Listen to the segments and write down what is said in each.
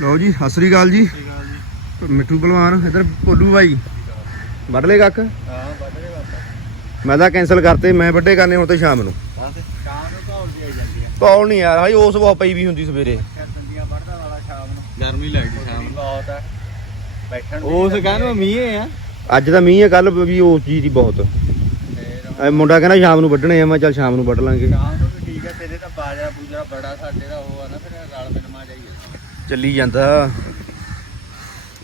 ਲਓ ਜੀ ਸਤਿ ਸ੍ਰੀ ਅਕਾਲ ਜੀ। ਮਿੱਠੂ ਪਹਿਲਵਾਨ ਇਧਰ ਭੋਲੂ ਭਾਈ। ਵੱਢ ਲੈ ਕੱਖ? ਹਾਂ ਵੱਢ ਵਾਪਸ ਮੈਂ ਤਾਂ ਕੈਨਸਲ ਕਰਤੇ ਮੈਂ ਵੱਡੇ ਕਰਨੇ ਹੁਣ ਤੇ ਸ਼ਾਮ ਨੂੰ। ਸ਼ਾਮ ਨੂੰ ਘੌਲ ਦੀ ਆਈ ਜਾਂਦੀ ਆ ਕੌਲ ਨਹੀਂ ਯਾਰ ਹਾਈ ਉਸ ਬਹੁਤ ਪਈ ਵੀ ਹੁੰਦੀ ਸਵੇਰੇ। ਫਿਰ ਦੰਦੀਆਂ ਵੱਢਦਾ ਵਾਲਾ ਸ਼ਾਮ ਨੂੰ ਗਰਮੀ ਲੱਗਦੀ ਸ਼ਾਮ ਨੂੰ। ਬਹੁਤ ਹੈ ਬੈਠਣ ਦੀ ਉਸ ਲੱਗੀ ਕਹਿੰਦਾ ਮੀਂਹ ਆ ਅੱਜ ਤਾਂ ਮੀਂਹ ਹੈ ਕੱਲ ਵੀ ਉਸ ਚੀਜ਼ ਦੀ ਬਹੁਤ। ਮੁੰਡਾ ਕਹਿੰਦਾ ਸ਼ਾਮ ਨੂੰ ਵੱਢਣੇ ਆ ਮੈਂ ਚੱਲ ਸ਼ਾਮ ਨੂੰ ਵੱਢ ਲਾਂਗੇ। ਸ਼ਾਮ ਨੂੰ ਵੀ ਠੀਕ ਹੈ ਤੇਰੇ ਤਾਂ ਬਾਜਰਾ ਬੂਜਰਾ ਬੜਾ ਸਾਡੇ ਦਾ ਉਹ ਆ ਨਾ ਫਿਰ ਰਲ ਮਿਲਮਾ ਜਾਈਏ ਚੱਲੀ ਜਾਂਦਾ।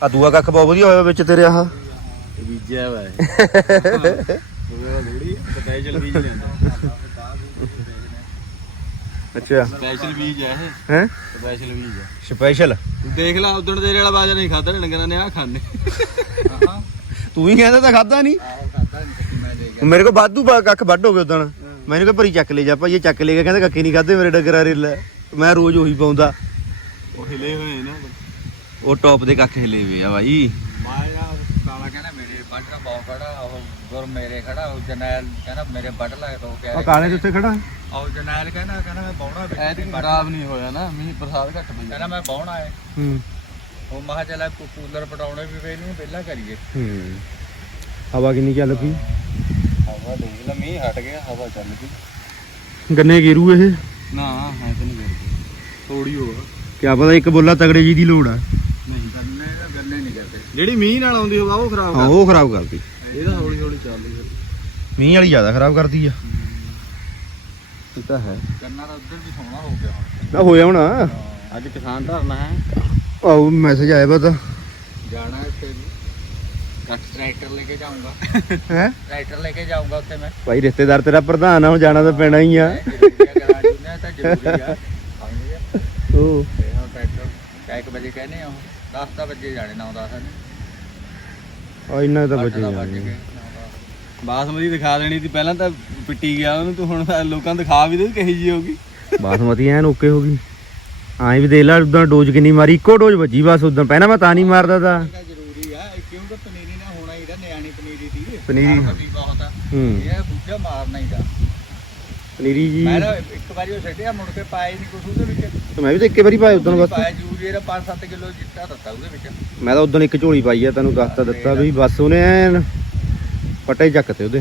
ਆ ਦੂਆ ਕੱਖ ਬਹੁਤ ਵਧੀਆ ਹੋਇਆ ਵਿੱਚ ਤੇਰੇ ਆਹ। ਬੀਜਿਆ ਵਾ ਸਪੈਸ਼ਲ ਬੀਜ ਲੈਂਦਾ ਅੱਛਾ। ਸਪੈਸ਼ਲ ਬੀਜ ਆ ਇਹ। ਹੈ? ਸਪੈਸ਼ਲ ਬੀਜ ਆ। ਸਪੈਸ਼ਲ ਦੇਖ ਲਾ ਉਦੋਂ ਤੇਰੇ ਵਾਲਾ ਬਾਜਾ ਨਹੀਂ ਖਾਦਾ ਡੰਗਰਾਂ ਨੇ ਆ ਖਾਣੇ। ਤੂੰ ਹੀ ਕਹਿੰਦਾ ਤਾਂ ਖਾਦਾ ਨਹੀਂ? ਮੇਰੇ ਕੋਲ ਵਾਧੂ ਕੱਖ ਵੱਢ ਹੋ ਗਏ ਉਦਣ। ਮੈਨੂੰ ਕਿਹਾ ਭਰੀ ਚੱਕ ਲੈ ਜਾ ਭਾਈ ਇਹ ਚੱਕ ਲੈ ਗਿਆ ਕਹਿੰਦਾ ਕੱਕੇ ਨਹੀਂ ਖਾਦੇ ਮੇਰੇ ਡੰਗਰਾਂ ਰਿੱਲ ਮੈਂ ਰੋਜ਼ ਉਹੀ ਪਾਉਂਦਾ। ਉਹ ਹਿਲੇ ਹੋਏ ਨਾ ਉਹ। ਟੌਪ ਦੇ ਕੱਖ ਹਿਲੇ ਵੇ ਆ ਭਾਈ ਮਾਇਆ ਕਾਲਾ ਕਹਿੰਦਾ ਮੇਰੇ ਵੱਢ ਬਹੁਤ ਖੜਾ ਉਹ ਗੁਰ ਮੇਰੇ ਖੜਾ ਉਹ ਜਨੈਲ ਕਹਿੰਦਾ ਮੇਰੇ ਵੱਢ ਲਾਏ ਤੋਂ ਕਹਿ ਕਾਲੇ ਦੇ ਉੱਤੇ ਖੜਾ? ਉਹ ਜਨੈਲ ਕਹਿੰਦਾ ਕਹਿੰਦਾ ਮੈਂ ਬੌਣਾ ਵਿੱਚ ਐਤਕੀ ਖਰਾਬ ਨਹੀਂ ਹੋਇਆ ਨਾ ਮੀਂਹ ਪ੍ਰਸਾਦ ਘੱਟ ਪਈ ਕਹਿੰਦਾ ਮੈਂ ਬੌਣਾ ਹੈ ਹੂੰ। ਉਹ ਮਹਾ ਚਲਾ ਕੂਲਰ ਪਟਾਉਣੇ ਵੀ ਵੇ ਨਹੀਂ ਪਹਿਲਾਂ ਕਰੀਏ। ਹੂੰ। ਹਵਾ ਕਿੰਨੀ ਚੱਲ ਪਈ? ਹਵਾ ਦੇਖ ਲਾ ਮੀਂਹ ਹਟ ਗਿਆ ਹਵਾ ਚੱਲ ਪਈ। ਗੰਨੇ ਗੇਰੂ ਇਹ? ਨਾ ਹੈ ਤਾਂ ਨਹੀਂ ਕਰਦੀ ਥੋੜੀ ਹੋਆ ਕਿਆ ਪਤਾ ਇੱਕ ਬੋਲਾ ਤਗੜੇ ਜੀ ਦੀ ਲੋੜ ਆ। ਨਹੀਂ ਗੰਨੇ ਨਹੀਂ ਕਰਦੇ। ਜਿਹੜੀ ਮੀਂਹ ਨਾਲ ਆਉਂਦੀ ਹੋਵਾ ਉਹ ਖਰਾਬ ਹਾਂ ਉਹ ਖਰਾਬ ਕਰਦੀ। ਇਹਦਾ ਹੌਲੀ ਹੌਲੀ ਚੱਲ ਰਿਹਾ ਮੀਂਹ ਵਾਲੀ ਜ਼ਿਆਦਾ ਖਰਾਬ ਕਰਦੀ ਆ। ਇਹ ਤਾਂ ਹੈ। ਗੰਨਾ ਤਾਂ ਉਧਰ ਵੀ ਸੋਹਣਾ ਹੋ ਗਿਆ ਹੁਣ। ਆ ਹੋਇਆ ਹੋਣਾ। ਅੱਜ ਕਿਸਾਨ ਧਰਨਾ ਹੈ। ਆਉ ਮੈਸੇਜ ਆਇਆ ਪਤਾ ਜਾਣਾ ਇੱਥੇ ਵੀ। ਟਰੈਕਟਰ ਲੈ ਕੇ ਜਾਊਂਗਾ। ਹੈ? ਟਰੈਕਟਰ ਲੈ ਕੇ ਜਾਊਂਗਾ ਉੱਥੇ ਮੈਂ। ਭਾਈ ਰਿਸ਼ਤੇਦਾਰ ਤੇਰਾ ਪ੍ਰਧਾਨ ਆ ਹੁਣ ਜਾਣਾ ਤਾਂ ਪੈਣਾ ਹੀ ਆ। ਗਰਾਜ ਉਹਨੇ ਤਾਂ ਜ਼ਰੂਰੀ ਆ। ਆਉਂਗੇ ਉਹ ਤੇ ਹੁਣ ਟਰੈਕਟਰ ਕਿੰਨੇ ਕੁ ਵਜੇ ਕਹਿੰਦੇ ਆ 10 ਤਾਂ ਵਜੇ ਜਾਣੇ 9 10 ਨੇ ਆ ਇੰਨਾ ਤਾਂ ਬਚੇ ਵੱਜ ਜਾਣੇ ਬਾਸਮਤੀ ਦਿਖਾ ਦੇਣੀ ਸੀ ਪਹਿਲਾਂ ਤਾਂ ਪਿੱਟੀ ਗਿਆ ਉਹਨੂੰ ਤੂੰ ਹੁਣ ਤਾਂ ਲੋਕਾਂ ਨੂੰ ਦਿਖਾ ਵੀ ਦੇ ਕਹੀ ਜੀ ਹੋਗੀ ਬਾਸਮਤੀ ਐਨ ਓਕੇ ਹੋ ਗਈ। ਐਂ ਵੀ ਦੇਖ ਲੈ ਉਦਾਂ ਡੋਜ਼ ਕਿੰਨੀ ਮਾਰੀ ਇੱਕੋ ਡੋਜ਼ ਵੱਜੀ ਬਸ ਉਦਾਂ ਪਹਿਲਾਂ ਮੈਂ ਤਾਂ ਨਹੀਂ ਮਾਰਦਾ ਤਾਂ। ਜ਼ਰੂਰੀ ਆ ਕਿਉਂਕਿ ਪਨੀਰੀ ਨਾ ਹੋਣਾ ਹੀ ਦਾ ਨਿਆਣੀ ਪਨੀਰੀ ਦੀ। ਪਨੀਰੀ। ਬਹੁਤ ਆ। ਇਹ ਬੁੱਝਾ ਮਾਰਨਾ ਹੀ ਦਾ ਪਨੀਰੀ ਜੀ। ਮੈਂ ਤਾਂ ਇੱਕ ਵਾਰੀ ਉਹ ਛੱਡਿਆ ਮੁੜ ਕੇ ਪਾਇਆ ਹੀ ਨਹੀਂ ਕੁਛ ਉਹਦੇ ਵਿੱਚ। ਤੇ ਮੈਂ ਵੀ ਤਾਂ ਇੱਕੇ ਵਾਰੀ ਪਾਇਆ ਉਦੋਂ ਬਸ। ਪਾਇਆ ਜ਼ਰੂਰੀ ਇਹਦਾ 5-7 ਕਿਲੋ ਜਿੱਤਾ ਦਿੱਤਾ ਉਹਦੇ ਵਿੱਚ। ਮੈਂ ਤਾਂ ਉਦੋਂ ਇੱਕ ਝੋਲੀ ਪਾਈ ਆ ਤੈਨੂੰ ਦੱਸਤਾ ਦਿੱਤਾ ਵੀ ਬਸ ਉਹਨੇ ਐਨ ਪੱਟੇ ਚੱਕਤੇ ਉਹਦੇ।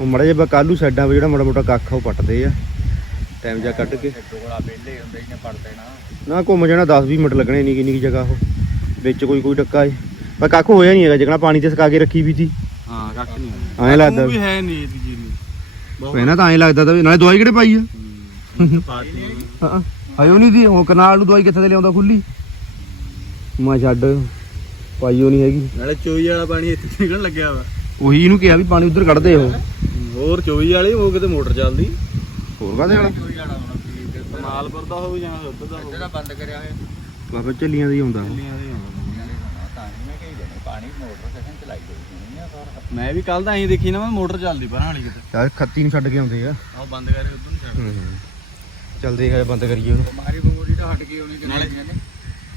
ਹੁਣ ਮੜਾ ਜਿਹਾ ਕਾਲੂ ਸਾਈਡਾਂ 'ਤੇ ਜਿਹੜਾ ਮੋਟਾ ਮੋਟਾ ਕੱਖ ਆ ਉਹ ਪੱਟਦੇ ਆ। ਟਾਈਮ ਜਾ ਕੱਢ ਕੇ। ਡੋਲਾ ਪਹਿਲੇ ਹੁੰਦੇ ਇਹਨੇ ਪੜ ਦੇਣਾ ਨਾ ਘੁੰਮ ਜਾਣਾ 10-20 ਮਿੰਟ ਲੱਗਣੇ ਨਹੀਂ ਕਿੰਨੀ ਕੀ ਜਗ੍ਹਾ ਉਹ। ਵਿੱਚ ਕੋਈ ਕੋਈ ਡੱਕਾ ਏ। ਪਰ ਕੱਖ ਹੋਇਆ ਨਹੀਂ ਹੈਗਾ ਜਿਹੜਾ ਪਾਣੀ ਤੇ ਸੁਕਾ ਕੇ ਰੱਖੀ ਵੀ ਸੀ। ਹਾਂ ਕੱਖ ਨਹੀਂ ਐਂ ਲੱਗਦਾ ਵੀ ਹੈ ਨਹੀਂ ਇਹਦੀ ਜੀ। ਪਹਿਲਾਂ ਤਾਂ ਐਂ ਲੱਗਦਾ ਤਾਂ ਵੀ ਨਾਲੇ ਦਵਾਈ ਕਿਹੜੇ ਪਾਈ ਆ? ਹਾਂ ਆਇਓ ਨਹੀਂ ਦੀ ਉਹ ਕਨਾਲ ਨੂੰ ਦਵਾਈ ਕਿੱਥੇ ਤੇ ਲਿਆਉਂਦਾ ਖੁੱਲੀ? ਮੈਂ ਛੱਡ ਪਾਈਓ ਨਹੀਂ ਹੈਗੀ। ਨਾਲੇ ਚੋਈ ਵਾਲਾ ਪਾਣੀ ਇੱਥੇ ਨਿਕਲਣ ਲੱਗਿਆ ਵਾ। ਉਹੀ ਇਹਨੂੰ ਕਿਹਾ ਵੀ ਪਾਣੀ ਉਧਰ ਕੱਢਦੇ ਉਹ। ਹੋਰ ਚੋਈ ਵਾਲੇ ਉਹ ਕਿਤੇ ਮੋਟਰ ਚੱਲਦੀ। ਹੋਰ ਕਾਹਦੇ ਵਾਲਾ? ਕਮਾਲਪੁਰ ਦਾ ਹੋਊ ਜਾਂ ਉੱਧਰ ਦਾ ਹੋਊ? ਜਿਹੜਾ ਬੰਦ ਕਰਿਆ ਹੋਇਆ। ਬਾਬਾ ਚੱਲੀਆਂ ਦਾ ਹੀ ਆਉਂਦਾ ਦਿੱਲੀਆਂ ਦੇ ਹੀ ਆਉਂਦਾ। ਇਹਨਾਂ ਨੇ ਹੋਣਾ ਤਾਂ ਹੀ ਮੈਂ ਕਹੀ ਜਾਣੀ ਪਾਣੀ ਮੋਟਰ ਸੈਸ਼ਨ ਚਲਾਈ ਹੋਈ ਹੈ ਸਾਰਾ? ਮੈਂ ਵੀ ਕੱਲ ਤਾਂ ਐਂ ਦੇਖੀ ਨਾ ਮੈਂ ਮੋਟਰ ਚੱਲਦੀ ਪਰਾਂ ਵਾਲੀ ਕਿਤੇ। ਯਾਰ ਖੱਤੀ ਨੂੰ ਛੱਡ ਕੇ ਆਉਂਦੇ ਆ। ਆਹ ਬੰਦ ਕਰੇ ਉਧਰ ਨੂੰ ਛੱਡ ਚਲਦੇ ਹੈ। ਬੰਦ ਕਰੀਏ ਉਹਨੂੰ। ਬਿਮਾਰੀ ਬਮੂਰੀ ਤਾਂ ਹਟ ਗਈ ਹੋਣੀ ਗੰਨੇ ਦੀਆਂ ਨੇ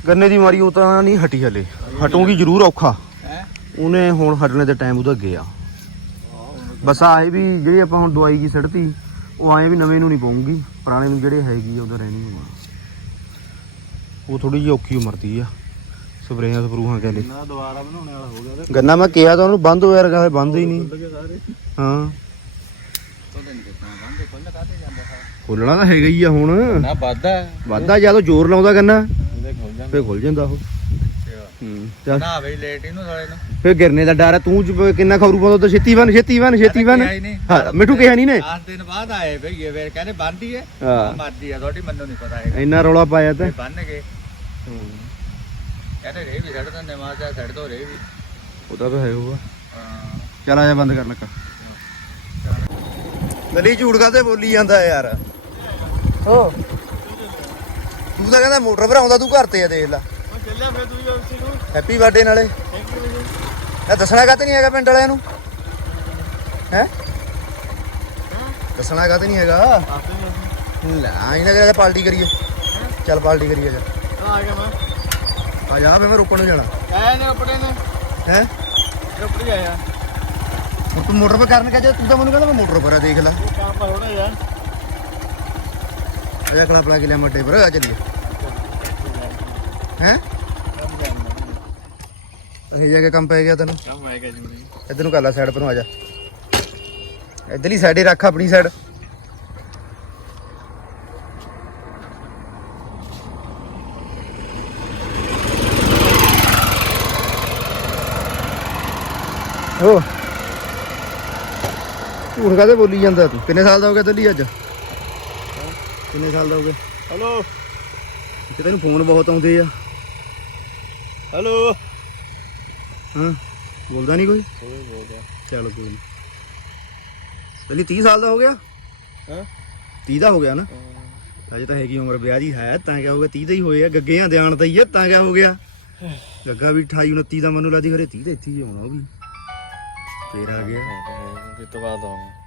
ਗੰਨੇ ਦੀ ਮਾਰੀ ਉਹ ਤਾਂ ਨਹੀਂ ਹਟੀ ਹਲੇ। ਹਟੂਗੀ ਜ਼ਰੂਰ ਔਖਾ। ਹੈ? ਉਹਨੇ ਹੁਣ ਹਟਣੇ ਦੇ ਟਾਈਮ ਉਹਦਾ ਅੱਗੇ ਆ। ਬਸ ਆਏ ਵੀ ਜਿਹੜੀ ਆਪਾਂ ਹੁਣ ਦਵਾਈ ਕੀ ਸੜਤੀ ਉਹ ਆਏ ਵੀ ਨਵੇਂ ਨੂੰ ਨਹੀਂ ਪਾਉਂਗੀ ਪੁਰਾਣੇ ਨੂੰ ਜਿਹੜੇ ਹੈਗੀ ਆ ਉਹਦਾ ਰਹਿਣੀ ਹੋਣਾ ਉਹ ਥੋੜੀ ਜਿਹੀ ਔਖੀ ਉਮਰਦੀ ਆ। ਸਪਰੇਆਂ ਸਪਰੂਹਾਂ ਕਹਿੰਦੇ ਨਾ ਦੁਬਾਰਾ ਬਣਾਉਣੇ ਵਾਲਾ ਹੋ ਗਿਆ ਉਹਦੇ। ਗੰਨਾ ਮੈਂ ਕਿਹਾ ਤਾਂ ਉਹਨੂੰ ਬੰਦ ਹੋਇਆ ਰਗਾ ਬੰਦ ਹੀ ਨਹੀਂ। ਸਾਰੇ। ਹਾਂ। ਪਤਾ ਨਹੀਂ ਕਿੱਥੋਂ ਬੰਦੇ ਖੁੱਲ ਕਾਤੇ ਜਾਂਦਾ ਸਾਰਾ ਖੋਲਣਾ ਤਾਂ ਹੈਗਾ ਹੀ ਆ ਹੁਣ। ਨਾ ਵਾਧਾ ਵਾਧਾ ਜਦੋਂ ਜ਼ੋਰ ਲਾਉਂਦਾ ਗੰਨਾ। ਇਹਦੇ ਖੁੱਲ ਜਾਂਦੇ। ਫੇਰ ਖੁੱਲ ਜਾਂਦਾ ਉਹ। ਹੂੰ ਚੱਲ। ਨਾ ਬਈ ਲੇਟ ਇਹਨੂੰ ਸਾਲੇ ਨੂੰ। ਫੇਰ ਗਿਰਨੇ ਦਾ ਡਰ ਹੈ ਤੂੰ ਕਿੰਨਾ ਖਰੂ ਪਾਉਂਦਾ ਤਾਂ ਛੇਤੀ ਬਨ ਛੇਤੀ ਬਨ ਛੇਤੀ ਬਨ ਕਿਹਾ ਹੀ ਨਹੀਂ। ਹਾਂ ਮਿੱਠੂ ਕਿਹਾ ਨਹੀਂ ਨੇ? 10 ਦਿਨ ਬਾਅਦ ਆਏ ਬਈ ਇਹ ਵੇਰ ਕਹਿੰਦੇ ਬੰਦੀ ਹੈ ਹਾਂ। ਮਰਦੀ ਆ ਤੁਹਾਡੀ ਮੈਨੂੰ ਨਹੀਂ ਪਤਾ ਹੈਗਾ। ਇੰਨਾ ਰੌਲਾ ਪਾਇਆ ਤਾਂ। ਬੰਨ ਗਏ। ਕਹਿੰਦੇ ਰੇ ਵੀ ਛੱਡ ਦਿੰਦੇ ਮਾਂ ਚਾ ਛੱਡ ਦੋ ਰੇ ਵੀ। ਉਹਦਾ ਤਾਂ ਹੈ ਉਹ ਹਾਂ। ਚਲ ਆ ਜਾ ਬੰਦ ਕਰ ਲੱਗਾ ਦਲੀ ਝੂੜ ਕਾਤੇ ਬੋਲੀ ਜਾਂਦਾ ਯਾਰ। ਓ ਤੂੰ ਤਾਂ ਕਹਿੰਦਾ ਮੋਟਰ ਭਰਾਉਂਦਾ ਤੂੰ ਘਰ ਤੇ ਆ ਦੇਖ ਲੈ। ਚੱਲਿਆ ਫੇਰ ਤੂੰ ਉਸੇ ਨੂੰ। ਹੈਪੀ ਬਰਥਡੇ ਨਾਲੇ। ਇਹ ਦੱਸਣਾ ਕਾਤੇ ਨਹੀਂ ਹੈਗਾ ਪਿੰਡ ਵਾਲਿਆਂ ਨੂੰ? ਹੈ? ਦੱਸਣਾ ਕਾਤੇ ਨਹੀਂ ਹੈਗਾ? ਲੈ ਇਹਨਾਂ ਕਰਿਆ ਪਾਰਟੀ ਕਰੀਏ। ਚੱਲ ਪਾਰਟੀ ਕਰੀਏ ਜਾ ਆ ਗਿਆ ਮੈਂ। ਆ ਜਾ ਫੇ ਮੈਂ ਨੂੰ ਜਾਣਾ ਆਇਆ ਨੇ ਆਪਣੇ ਨੇ। ਹੈ? ਰੋਪੜੀ ਹੁਣ ਤੂੰ ਮੋਟਰ 'ਤੇ ਕਰਨ ਕਹੇ ਤੂੰ ਤਾਂ ਮੈਨੂੰ ਕਹਿੰਦਾ ਮੈਂ ਮੋਟਰ 'ਤੇ ਆ ਦੇਖ ਲੈ। ਉਹ ਕੰਮ ਥੋੜਾ ਯਾਰ ਅਜਾ ਕਲਾ ਪਲਾ ਕੇ ਲਿਆ ਮੱਡੇ ਪਰ ਆ ਚੱਲੀਏ। ਹੈ? ਇਹ ਜਾ ਕੇ ਕੰਮ ਪੈ ਗਿਆ ਤੈਨੂੰ। ਕੰਮ ਆਏਗਾ ਜੀ ਇੱਧਰ ਨੂੰ ਕਰ ਲੈ ਸਾਈਡ ਪਰ ਨੂੰ ਆ ਜਾ। ਇੱਧਰਲੀ ਸਾਈਡ ਹੀ ਰੱਖ ਆਪਣੀ ਸਾਈਡ ਓ ਕਾਦੇ ਬੋਲੀ ਜਾਂਦਾ ਤੂੰ? ਕਿੰਨੇ ਸਾਲ ਦਾ ਹੋ ਗਿਆ ਦਿੱਲੀ ਅੱਜ? ਕਿੰਨੇ ਸਾਲ ਦਾ ਹੋ ਗਿਆ? ਹਲੋ। ਇੱਕ ਤੈਨੂੰ ਫੋਨ ਬਹੁਤ ਆਉਂਦੇ ਆ। ਹਲੋ। ਹਾਂ ਬੋਲਦਾ ਨਹੀਂ ਕੋਈ? ਚਲੋ ਕੋਈ ਨਹੀਂ ਪਹਿਲੀ 30 ਸਾਲ ਦਾ ਹੋ ਗਿਆ? ਹਾਂ? 30 ਦਾ ਹੋ ਗਿਆ ਨਾ? ਅਜੇ ਤਾਂ ਹੈਗੀ ਉਮਰ ਵਿਆਹ ਦੀ ਹੈ ਤਾਂ ਕਿਆ ਹੋ ਗਿਆ? 30 ਦਾ ਹੀ ਹੋਏ ਆ ਗੱਗੇ ਆ ਧਿਆਨ ਤਾਂ ਹੀ ਆ ਤਾਂ ਕਿਆ ਹੋ ਗਿਆ? ਗੱਗਾ ਵੀ 28 29 ਦਾ ਮੈਨੂੰ ਲੱਗਦੀ ਖਰੇ 30 ਦਾ ਇੱਥੇ ਹੀ ਆਉਣਾ ਉਹ ਵੀ। ਫੇਰ ਆ ਗਿਆ। ਫਿਰ ਤੋਂ ਬਾਅਦ ਆਉਣਾ।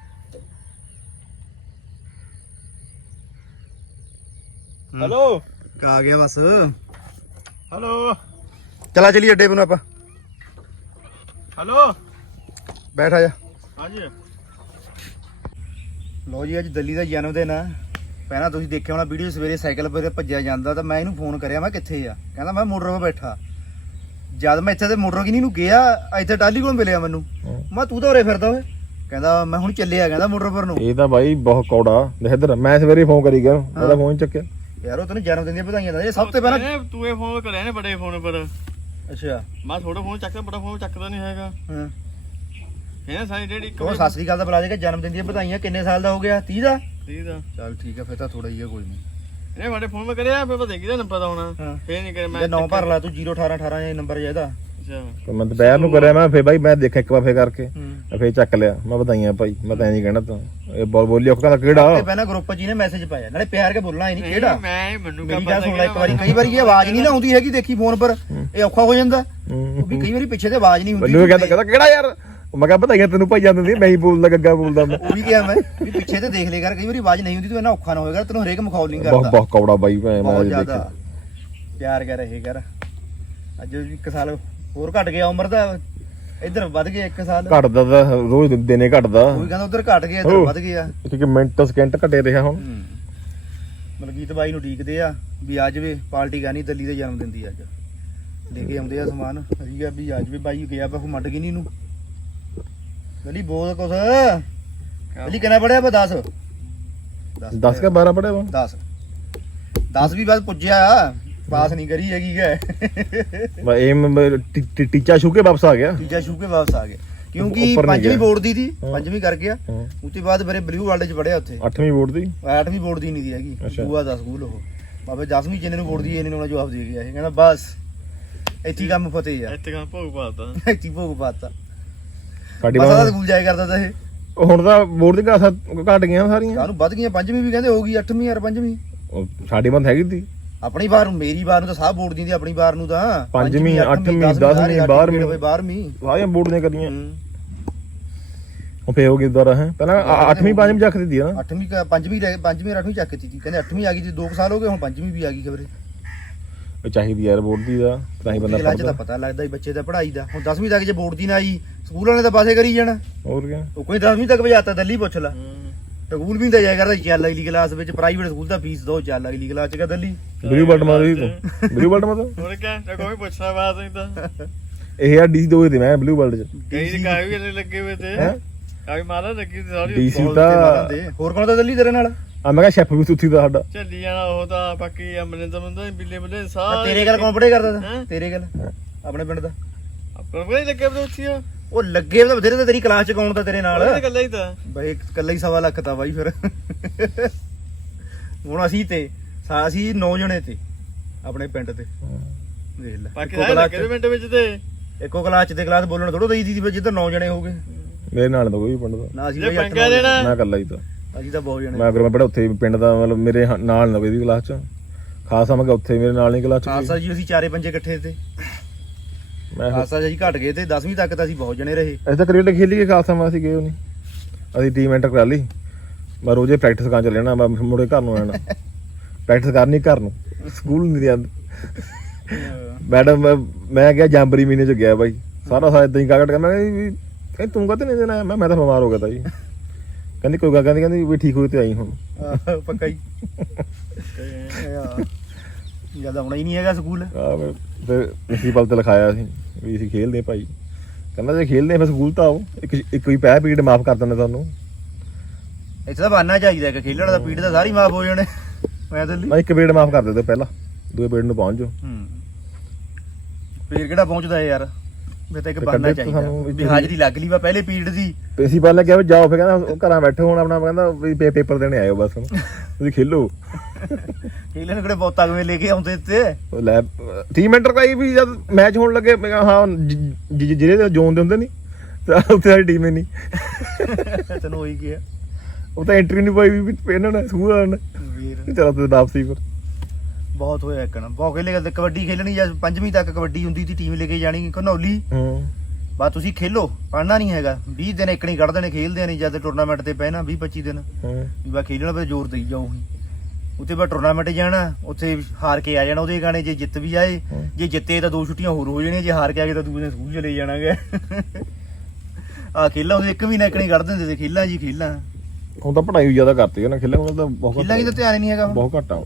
ਹਲੋ। ਆ ਗਿਆ ਬਸ। ਹਲੋ। ਚਲਾ ਚਲੀ ਅੱਡੇ ਨੂੰ ਆਪਾਂ। ਹਲੋ। ਬੈਠ ਆ ਜਾ। ਹਾਂਜੀ। ਲੋ ਜੀ ਅੱਜ ਦਿੱਲੀ ਦਾ ਜਨਮ ਦਿਨ ਆ। ਪਹਿਲਾਂ ਤੁਸੀਂ ਦੇਖਿਆ ਹੋਣਾ ਵੀਡੀਓ ਸਵੇਰੇ ਸਾਈਕਲ 'ਤੇ ਭੱਜਿਆ ਜਾਂਦਾ ਤਾਂ ਮੈਂ ਇਹਨੂੰ ਫੋਨ ਕਰਿਆ ਮੈਂ ਕਿੱਥੇ ਆ? ਕਹਿੰਦਾ ਮੈਂ ਮੋਟਰ 'ਤੇ ਬੈਠਾ। ਜਦ ਮੈਂ ਇੱਥੇ ਤੇ ਮੋਟਰ ਕਿਨੀ ਨੂੰ ਗਿਆ ਇੱਥੇ ਟਾਲੀ ਕੋਲ ਮਿਲਿਆ ਮੈਨੂੰ। ਮੈਂ ਤੂੰ ਤਾਂ ਉਰੇ ਫਿਰਦਾ ਓਏ। ਕਹਿੰਦਾ ਮੈਂ ਹੁਣ ਚੱਲਿਆ ਕਹਿੰਦਾ ਮੋਟਰ ਪਰ ਨੂੰ। ਇਹ ਤਾਂ ਬਾਈ ਬਹੁਤ ਕੌੜਾ। ਇੱਧਰ ਮੈਂ ਸਵੇਰੇ ਫੋਨ ਕਰੀ ਗਿਆ ਉਹਦਾ ਫੋਨ ਚੱਕਿਆ। ਯਾਰ ਉਹ ਤੈਨੂੰ ਜਨਮ ਦਿਨ ਦੀਆਂ ਵਧਾਈਆਂ ਦਿੰਦਾ। ਇਹ ਸਭ ਤੋਂ ਪਹਿਲਾਂ ਇਹਨੇ ਤੂੰ ਇਹ ਫੋਨ ਕਰਿਆ ਨੇ ਬੜੇ ਫੋਨ ਪਰ। ਅੱਛਾ। ਮੈਂ ਥੋੜਾ ਫੋਨ ਚੱਕਦਾ ਬੜਾ ਫੋਨ ਚੱਕਦਾ ਨਹੀਂ ਹੈਗਾ। ਹਾਂ। ਇਹਨੇ ਸਾਰੀ ਡੇਢ ਇੱਕ ਉਹ ਸਤਿ ਸ੍ਰੀ ਅਕਾਲ ਦਾ ਬੁਲਾ ਦੇ ਕਿ ਜਨਮ ਦਿਨ ਦੀਆਂ ਵਧਾਈਆਂ ਕਿੰਨੇ ਸਾਲ ਦਾ ਹੋ ਗਿਆ? 30 ਦਾ? ਠੀਕ ਆ ਚੱਲ ਠੀਕ ਆ ਫਿਰ ਤਾਂ ਥੋੜਾ ਹੀ ਆ ਕੋਈ ਨਹੀਂ ਇਹਨੇ ਬੜੇ ਫੋਨ ਮੈਂ ਕਰਿਆ ਫਿਰ ਪਤਾ ਕਿਹਦਾ ਨੰਬਰ ਦਾ ਹੋਣਾ। ਫੇਰ ਨਹੀਂ ਕਰਿਆ ਮੈਂ ਇਹ ਨੌ ਭਰ ਲਾ ਤੂੰ 01818 ਇਹ ਨੰਬਰ ਜਿਹਦਾ ਅੱਛਾ। ਤੇ ਮੈਂ ਦੁਪਹਿਰ ਨੂੰ ਕਰਿਆ ਮੈਂ ਫੇਰ ਬਾਈ ਮੈਂ ਦੇਖਿਆ ਇੱਕ ਵਾਰ ਫੇਰ ਕਰਕੇ ਮੈਂ ਫੇਰ ਚੱਕ ਲਿਆ। ਮੈਂ ਵਧਾਈਆਂ ਭਾਈ ਮੈਂ ਤਾਂ ਐਂ ਨਹੀਂ ਕਹਿਣਾ ਤਾਂ। ਇਹ ਬੋਲ ਬੋਲੀ ਉਹ ਕਹਿੰਦਾ ਤੇ ਕਿਹੜਾ? ਪਹਿਲਾਂ ਗਰੁੱਪ 'ਚ ਇਹਨੇ ਮੈਸੇਜ ਪਾਇਆ। ਨਾਲੇ ਪਿਆਰ ਕੇ ਬੋਲਣਾ ਇਹ ਨਹੀਂ ਕਿਹੜਾ? ਮੈਂ ਮੈਨੂੰ ਮੇਰੀ ਗੱਲ ਸੁਣ ਲੈ ਇੱਕ ਵਾਰੀ। ਕਈ ਵਾਰੀ ਇਹ ਆਵਾਜ਼ ਨਹੀਂ ਨਾ ਆਉਂਦੀ ਹੈਗੀ ਦੇਖੀ ਫੋਨ ਪਰ। ਇਹ ਔਖਾ ਹੋ ਜਾਂਦਾ। ਕਿਉਂਕਿ ਕਈ ਵਾਰੀ ਪਿੱਛੇ ਤੇ ਆਵਾਜ਼ ਨਹੀਂ ਹੁੰਦੀ ਮੈਨੂੰ ਕਹਿੰਦਾ ਕਹਿੰਦਾ ਕਿਹੜਾ ਯਾਰ? ਮੈਂ ਕਿਹਾ ਵਧਾਈਆਂ ਤੈਨੂੰ ਭਾਈ ਜਾਂਦੀ ਸੀ ਮੈਂ ਹੀ ਬੋਲਦਾ ਗੱਗਾ ਬੋਲਦਾ ਮੈਂ। ਉਹ ਵੀ ਕਿਹਾ ਮੈਂ ਵੀ ਪਿੱਛੇ ਤੇ ਦੇਖ ਲੈ ਕਰ ਕਈ ਵਾਰੀ ਆਵਾਜ਼ ਨਹੀਂ ਹੁੰਦੀ ਤੂੰ ਇੰਨਾ ਔਖਾ ਨਾ ਹੋਏਗਾ ਤੈਨੂੰ ਹਰੇਕ ਮਖੌਲ ਨਹੀਂ ਬਹੁਤ ਕਰਦਾ। ਬਹੁਤ ਕੌੜਾ ਬਾਈ ਮੈਂ ਦੇਖਿਆ। ਪਿਆਰ ਕਰ ਰਹੇ ਕਰ। ਅੱਜ ਇੱਕ ਸਾਲ ਹੋਰ ਘਟ ਗਿਆ ਉਮਰ ਦਾ ਇੱਧਰ ਵੱਧ ਗਿਆ ਇੱਕ ਸਾਲ। ਘਟਦਾ ਤਾਂ ਰੋਜ਼ ਦਿਨੇ ਘਟਦਾ। ਉਹ ਵੀ ਕਹਿੰਦਾ ਉਧਰ ਘਟ ਗਿਆ ਇੱਧਰ। ਵੱਧ ਗਿਆ। ਇੱਕ ਮਿੰਟ ਸਕਿੰਟ ਘਟੇ ਰਿਹਾ ਹੁਣ। ਹੂੰ। ਮਲਕੀਤ ਬਾਈ ਨੂੰ ਡੀਕਦੇ ਆ ਵੀ ਅੱਜ ਵੀ ਪਾਰਟੀ ਕਰਨੀ ਦਿੱਲੀ ਦੇ ਜਨਮ ਦਿਨ ਦੀ ਅੱਜ। ਲੈ ਕੇ ਆਉਂਦੇ ਆ ਸਮਾਨ। ਅਸੀਂ ਆ ਵੀ ਅੱਜ ਵੀ ਬਾਈ ਗਿਆ ਪਾ ਮੰਡ ਗਈ ਨਹੀਂ ਨੂੰ ਗਲੀ ਬੋਲ ਕੁਛ। ਗਲੀ ਕਿੰਨਾ ਪੜਿਆ ਬਾ 10 10 ਕੇ 12 ਪੜਿਆ ਵਾ? 10 10 ਵੀ ਬਸ ਪੁੱਜਿਆ। ਪਾਸ ਨਹੀਂ ਕਰੀ ਹੈਗੀ ਗਏ ਮੈਂ ਇਹ ਟੀਚਾ ਛੂ ਕੇ ਵਾਪਸ ਆ ਗਿਆ? ਤੀਜਾ ਛੂ ਕੇ ਵਾਪਸ ਆ ਗਏ ਕਿਉਂਕਿ ਉੱਪਰ ਨਹੀਂ ਪੰਜਵੀਂ ਗਿਆ। ਬੋਰਡ ਦੀ ਸੀ ਹਾਂ। ਪੰਜਵੀਂ ਕਰ ਗਿਆ। ਹਾਂ। ਉਸ ਤੋਂ ਬਾਅਦ ਮੇਰੇ ਬਲੂ ਵਰਲਡ ਚ ਪੜਿਆ ਉੱਥੇ। 8ਵੀਂ ਬੋਰਡ ਦੀ? ਅੱਠਵੀਂ ਬੋਰਡ ਦੀ ਨਹੀਂ ਦੀ ਹੈਗੀ। ਅੱਛਾ। ਦੂਆ ਦਾ ਸਕੂਲ ਉਹ। ਬਾਬੇ 10ਵੀਂ ਜਿੰਨੇ ਨੂੰ ਬੋਰਡ ਦੀ ਇਹਨੇ ਨੂੰ ਜਵਾਬ ਦੇ ਗਿਆ ਇਹ ਕਹਿੰਦਾ ਬਸ ਇੱਥੇ ਹੀ ਕੰਮ ਫਤਿਹ ਆ। ਇੱਥੇ ਕਾ ਭੋਗ ਪਾਤਾ। ਇੱਥੇ ਹੀ ਭੋਗ ਪਾਤਾ। ਸਾਡੀ ਬਸ ਸਕੂਲ ਜਾਇਆ ਕਰਦਾ ਤਾ ਇਹ। ਹੁਣ ਤਾਂ ਬੋਰਡ ਦੀ ਕਲਾਸਾਂ ਘਟ ਗਈਆਂ ਸਾਰੀਆਂ। ਕਾਹਨੂੰ ਵੱਧ ਗਈਆਂ ਪੰਜਵੀਂ ਵੀ ਕਹਿੰਦੇ ਹੋ ਗਈ ਅੱਠਵੀਂ ਯਾਰ ਪੰਜਵੀਂ। ਉਹ ਸਾਡੀ ਬੰਦ ਹੈਗੀ ਤੀ। ਆਪਣੀ ਵਾਰ ਨੂੰ ਮੇਰੀ ਵਾਰ ਨੂੰ ਤਾਂ ਸਾਹ ਬੋਰਡ ਦੀ ਦੀ ਆਪਣੀ ਵਾਰ ਨੂੰ ਤਾਂ। ਪੰਜਵੀਂ, ਅੱਠਵੀਂ, ਦਸਵੀਂ, ਦਸਵੀਂ, ਸਾਰੇ ਬਾਰਵੀਂ। ਹੋਏ, ਬਾਰਵੀਂ। ਸਾਰੀਆਂ ਬੋਰਡ ਦੀਆਂ ਕਰੀਆਂ। ਉਹ ਫੇਰ ਹੋ ਗਈ ਦੁਬਾਰਾ ਹੈ। ਪਹਿਲਾਂ 8ਵੀਂ 5ਵੀਂ ਚੱਕ ਦਿੱਤੀ ਆ ਨਾ। ਅੱਠਵੀਂ ਕ- ਪੰਜਵੀਂ ਰਹਿ- ਪੰਜਵੀਂ ਔਰ ਅੱਠਵੀਂ ਚੱਕ ਦਿੱਤੀ ਕਹਿੰਦੇ ਅੱਠਵੀਂ ਆ ਗਈ ਜੀ 2 ਸਾਲ ਹੋ ਗਏ ਹੁਣ ਪੰਜਵੀਂ ਵੀ ਆ ਗਈ ਖਬਰੇ। ਉਹ ਚਾਹੀਦੀ ਯਾਰ ਬੋਰਡ ਦੀ ਦਾ ਤਾਂ ਹੀ ਬੰਦਾ ਲੱਜ ਤਾਂ ਪੜਦਾ ਪਤਾ ਲੱਗਦਾ ਹੀ ਬੱਚੇ ਦਾ ਪੜ੍ਹਾਈ ਦਾ। ਹੁਣ 10ਵੀਂ ਤੱਕ ਜੇ ਬੋਰਡ ਦੀ ਨਾ ਆਈ ਸਕੂਲ ਵਾਲੇ ਤਾਂ ਪਾਸੇ ਕਰੀ ਜਾਣਾ। ਹੋਰ ਕੀ ਉਹ ਕੋਈ 10ਵੀਂ ਤੱਕ ਵਜਾਤਾ ਦਿੱਲੀ ਪੁੱਛ ਲੈ। ਸਕੂਲ ਵੀ ਤਾਂ ਜਾਇਆ ਕਰਦਾ ਚੱਲ ਅਗਲੀ ਕਲਾਸ ਵਿੱਚ ਪ੍ਰਾਈਵੇਟ ਸਕੂਲ ਦਾ ਫੀਸ ਦੋ ਚੱਲ ਅਗਲੀ ਕਲਾਸ ਚ ਕਾ ਦਿੱਲੀ। ਬਲੂ ਬਲਟ ਮਾਰੀ ਤੂੰ ਬਲੂ ਬਲਟ ਮਾਰ। ਹੋਰ ਕਿਆ ਤੇ ਕੋਈ ਪੁੱਛਣਾ ਬਾਤ ਨਹੀਂ ਤਾਂ। ਇਹ ਆ ਡੀਸੀ ਦੋ ਦੇ ਮੈਂ ਬਲੂ ਬਲਟ ਚ। ਕਈ ਕਾਹ ਵੀ ਲੱਗੇ ਹੋਏ ਤੇ? ਕਾਹੀ ਮਾਲਾ ਲੱਗੀ ਸੀ ਸਾਰੀ। ਡੀਸੀ ਤਾਂ। ਹੋਰ ਕੌਣ ਤਾਂ ਦਿੱਲੀ ਤੇਰੇ ਨਾਲ? ਆ ਮੈਂ ਕਿਹਾ ਸ਼ੈਫ ਵੀ ਸੁੱਤੀ ਦਾ ਸਾਡਾ। ਝੱਲੀ ਜਾਣਾ ਉਹ ਤਾਂ ਬਾਕੀ ਅਮਰਿੰਦਰ ਬੰਦਾ ਬਿੱਲੇ ਬੱਲੇ ਸਾਰੇ ਤੇਰੇ ਗੱਲ ਕੌਣ ਪੜੇ ਕਰਦਾ ਤਾ? ਤੇਰੇ ਗੱਲ ਆਪਣੇ ਪਿੰਡ ਦਾ। ਆਪਾਂ ਨੂੰ ਨਹੀਂ ਲੱਗੇ ਉੱਥੀ ਉਹ। ਉਹ ਲੱਗੇ ਤਾਂ ਬਥੇਰੇ ਤਾਂ ਤੇਰੀ ਕਲਾਸ ਚ ਕੌਣ ਤਾਂ ਤੇਰੇ ਨਾਲ? ਉਹਦੇ ਗੱਲਾਂ ਹੀ ਤਾਂ। ਬਈ ਇਕੱਲਾ ਹੀ ਸਵਾ ਲੱਖ ਤਾਂ ਬਾਈ ਫਿਰ। ਹੁਣ ਅਸੀਂ ਤੇ ਸਾ- ਅਸੀਂ 9 ਜਣੇ ਤੇ ਆਪਣੇ ਪਿੰਡ ਤੇ। ਦੇਖ ਲੈ ਬਾਕੀ ਇੱਕੋ ਸਾਰੇ ਕਲਾਸ ਲੱਗੇ ਚ- ਮਿੰਟ ਵਿੱਚ ਤੇ। ਇੱਕੋ ਕਲਾਸ ਚ ਤੇ ਕਲਾਸ ਬੋਲਣ ਥੋੜੋ ਦਈ ਦੀ ਜਿੱਧਰ 9 ਜਣੇ ਹੋ ਗਏ ਮੇਰੇ ਨਾਲ ਤਾਂ ਕੋਈ ਪਿੰਡ ਦਾ। ਨਾ ਅਸੀਂ ਜੇ ਬਈ ਅੱਠ ਪੰਗਾ ਨੌ ਜਣੇ। ਦੇਣਾ ਮੈਂ ਇਕੱਲਾ ਹੀ ਤਾਂ। ਅਸੀਂ ਤਾਂ ਬਹੁਤ ਜਣੇ। ਮੈਂ ਅਗਰ ਮੈਂ ਪੜਾ ਉੱਥੇ ਪਿੰਡ ਦਾ ਮਤਲਬ ਮੇਰੇ ਹ- ਨਾਲ ਨਾ ਕੋਈ ਦੀ ਕਲਾਸ ਚ। ਖਾਸਾ ਮੈਂ ਕਿਹਾ ਉੱਥੇ ਮੇਰੇ ਨਾਲ ਨਹੀਂ ਕਲਾਸ ਚ ਕੋਈ। ਖਾਲਸਾ ਜੀ ਅਸੀਂ ਚਾਰੇ ਪੰਜੇ ਇਕੱਠੇ ਤੇ। ਮੈਂ ਖਾਲਸਾ ਜੀ ਘਟ ਗਏ ਤੇ 10ਵੀਂ ਤੱਕ ਤਾਂ ਅਸੀਂ ਬਹੁਤ ਜਣੇ ਰਹੇ। ਅਸੀਂ ਤਾਂ ਕ੍ਰਿਕਟ ਖੇਲੀ ਕੇ ਖਾਲਸਾ ਮੈਂ ਅਸੀਂ ਗਏ ਨਹੀਂ ਅਸੀਂ ਟੀਮ ਐਂਟਰ ਕਰਾ ਲਈ। ਮੈਂ ਰੋਜ਼ੇ ਪ੍ਰੈਕਟਿਸ ਕਰਨ ਚੱਲ ਜਾਣਾ ਮੈਂ ਮੁੜੇ ਘਰ ਨੂੰ ਆਣਾ ਪ੍ਰੈਕਟਿਸ ਕਰਨੀ ਘਰ ਨੂੰ। ਸਕੂਲ ਨਹੀਂ ਜਾਂਦਾ ਮੈਡਮ ਮੈਂ- ਗਿਆ ਜੰਬਰੀ ਮਹੀਨੇ ਚ ਗਿਆ ਬਾਈ। ਸਾਰਾ ਸਾਰਾ ਇਦਾਂ ਹੀ ਕਾਗਟ ਕਰ ਮੈਂ ਕਹਿੰਦੀ ਤੂੰ ਕਹਤੇ ਨਹੀਂ ਦੇਣਾ? ਮੈਂ ਮੈਂ ਤਾਂ ਬਿਮਾਰ ਹੋ ਗਿਆ ਤਾ ਜੀ। ਕਹਿੰਦੀ ਕੋਈ ਗੱਲ ਕਹਿੰਦੀ ਕਹਿੰਦੀ ਵੀ ਠੀਕ ਹੋਈ ਤੇ ਆਈ ਹੁਣ। ਪੱਕਾ ਹੀ। ਜਦ ਆਉਣਾ ਹੀ ਨਹੀਂ ਹੈਗਾ ਸਕੂਲ ਆ ਫਿਰ ਪ੍ਰਿੰਸੀਪਲ ਤੇ ਲਿਖਾਇਆ ਸੀ। ਵੀ ਅਸੀਂ ਖੇਲਦੇ ਭਾਈ। ਕਹਿੰਦਾ ਜੇ ਖੇਲਦੇ ਫਿਰ ਸਕੂਲ ਤਾਂ ਆਓ। ਇੱਕ ਇੱਕ ਵੀ ਪੈ ਪੀਰੀਅਡ ਮਾਫ ਕਰ ਦਿੰਦੇ ਤੁਹਾਨੂੰ। ਇੱਥੇ ਤਾਂ ਬਾਨਾ ਚਾਹੀਦਾ ਕਿ ਖੇਲਣ ਦਾ ਪੀੜ ਤਾਂ ਸਾਰੀ ਮਾਫ ਹੋ ਜਾਣੇ। ਮੈਂ ਤਾਂ ਮੈਂ ਇੱਕ ਪੀਰੀਅਡ ਮਾਫ ਕਰ ਦਿੰਦੇ ਪਹਿਲਾਂ। ਦੂਏ ਪੀਰੀਅਡ ਨੂੰ ਪਹੁੰਚ। ਜਾਓ ਹੂੰ। ਫੇਰ ਕਿਹੜਾ ਪਹੁੰਚਦਾ ਯਾਰ? ਮੈਂ ਤਾਂ ਇੱਕ ਬਾਨਾ ਚਾਹੀਦਾ। ਵੀ ਹਾਜ਼ਰੀ ਲੱਗ ਲਈ ਵਾ ਪਹਿਲੇ ਪੀਰੀਅਡ ਦੀ। ਪ੍ਰਿੰਸੀਪਲ ਨੇ ਕਿਹਾ ਵੀ ਜਾਓ ਫਿਰ ਕਹਿੰਦਾ ਘਰਾਂ ਬੈਠੋ ਹੁਣ ਆਪਣਾ ਕਹਿੰਦਾ ਵੀ ਪੇਪਰ ਦੇਣੇ ਆਇਓ ਬਸ ਤੁਸੀਂ ਖੇਲੋ। ਖੇਲਣ ਕਿਹੜੇ ਬਹੁਤ ਤਗਵੇਂ ਲੈ ਕੇ ਆਉਂਦੇ ਇੱਥੇ? ਉਹ ਲੈ ਟੀਮ ਐਂਟਰ ਕਾਈ ਵੀ ਜਦ ਮੈਚ ਹੋਣ ਲੱਗੇ ਮੈਂ ਕਿਹਾ ਹਾਂ ਜਿਹੜੇ ਦੇ ਜ਼ੋਨ ਦੇ ਹੁੰਦੇ ਨਹੀਂ ਤਾਂ ਉੱਥੇ ਸਾਡੀ ਟੀਮ ਨਹੀਂ ਤੈਨੂੰ ਹੋਈ ਗਿਆ ਉਹ ਤਾਂ ਐਂਟਰੀ ਨਹੀਂ ਪਾਈ ਵੀ ਇਹਨਾਂ ਨੇ ਵਾਲਿਆਂ ਨੇ। ਵੀਰ। ਚਲੋ ਤੇ ਵਾਪਸੀ ਫਿਰ। ਬਹੁਤ ਹੋਇਆ ਇੱਕਣ ਬਹੁਤ ਖੇਲੇ ਕਬੱਡੀ ਖੇਲਣੀ ਜਾਂ ਪੰਜਵੀਂ ਤੱਕ ਕਬੱਡੀ ਹੁੰਦੀ ਸੀ ਟੀਮ ਲੈ ਕੇ ਜਾਣੀ ਘਨੌਲੀ। ਹੂੰ। ਬਾ ਤੁਸੀਂ ਖੇਲੋ ਪੜਨਾ ਨਹੀਂ ਹੈਗਾ। 20 ਦਿਨ ਇੱਕਣੀ ਕੱਢ ਦੇਣੇ ਖੇਲਦੇ ਨਹੀਂ ਜਦ ਟੂਰਨਾਮੈਂਟ ਤੇ ਪੈਣਾ 20 25 ਦਿਨ। ਹੂੰ। ਵੀ ਬਾ ਖੇਲਣਾ ਤੇ ਜ਼ੋਰ ਦੇਈ ਜਾਓ ਹੁਣ ਉੱਥੇ ਬਾ ਟੂਰਨਾਮੈਂਟ ਜਾਣਾ ਉੱਥੇ ਹਾਰ ਕੇ ਆ ਜਾਣਾ ਉਹਦੇ ਗਾਣੇ ਜੇ ਜਿੱਤ ਵੀ ਆਏ ਹੂੰ। ਜੇ ਜਿੱਤੇ ਤਾਂ ਦੋ ਛੁੱਟੀਆਂ ਹੋਰ ਹੋ ਜਾਣੀਆਂ ਜੇ ਹਾਰ ਕੇ ਆ ਗਏ ਤਾਂ ਦੂਜੇ ਸਕੂਲ ਚਲੇ ਜਾਣਾਗੇ ਆ ਖੇਲਾਂ ਉਹਦੇ ਇੱਕ ਮਹੀਨਾ ਇੱਕਣੀ ਕੱਢ ਦਿੰਦੇ ਸੀ ਖੇਲਾਂ ਜੀ ਖੇਲਾਂ। ਹੁਣ ਤਾਂ ਪੜ੍ਹਾਈ ਵੀ ਜ਼ਿਆਦਾ ਕਰਤੀ ਹੈ ਨਾ ਵਾਲਾ ਤਾਂ ਬਹੁਤ ਖੇਲਾਂ ਕੀ ਤਾਂ ਧਿਆਨ ਹੀ ਨਹੀਂ ਹੈਗਾ। ਬਹੁਤ ਘੱਟ ਆ।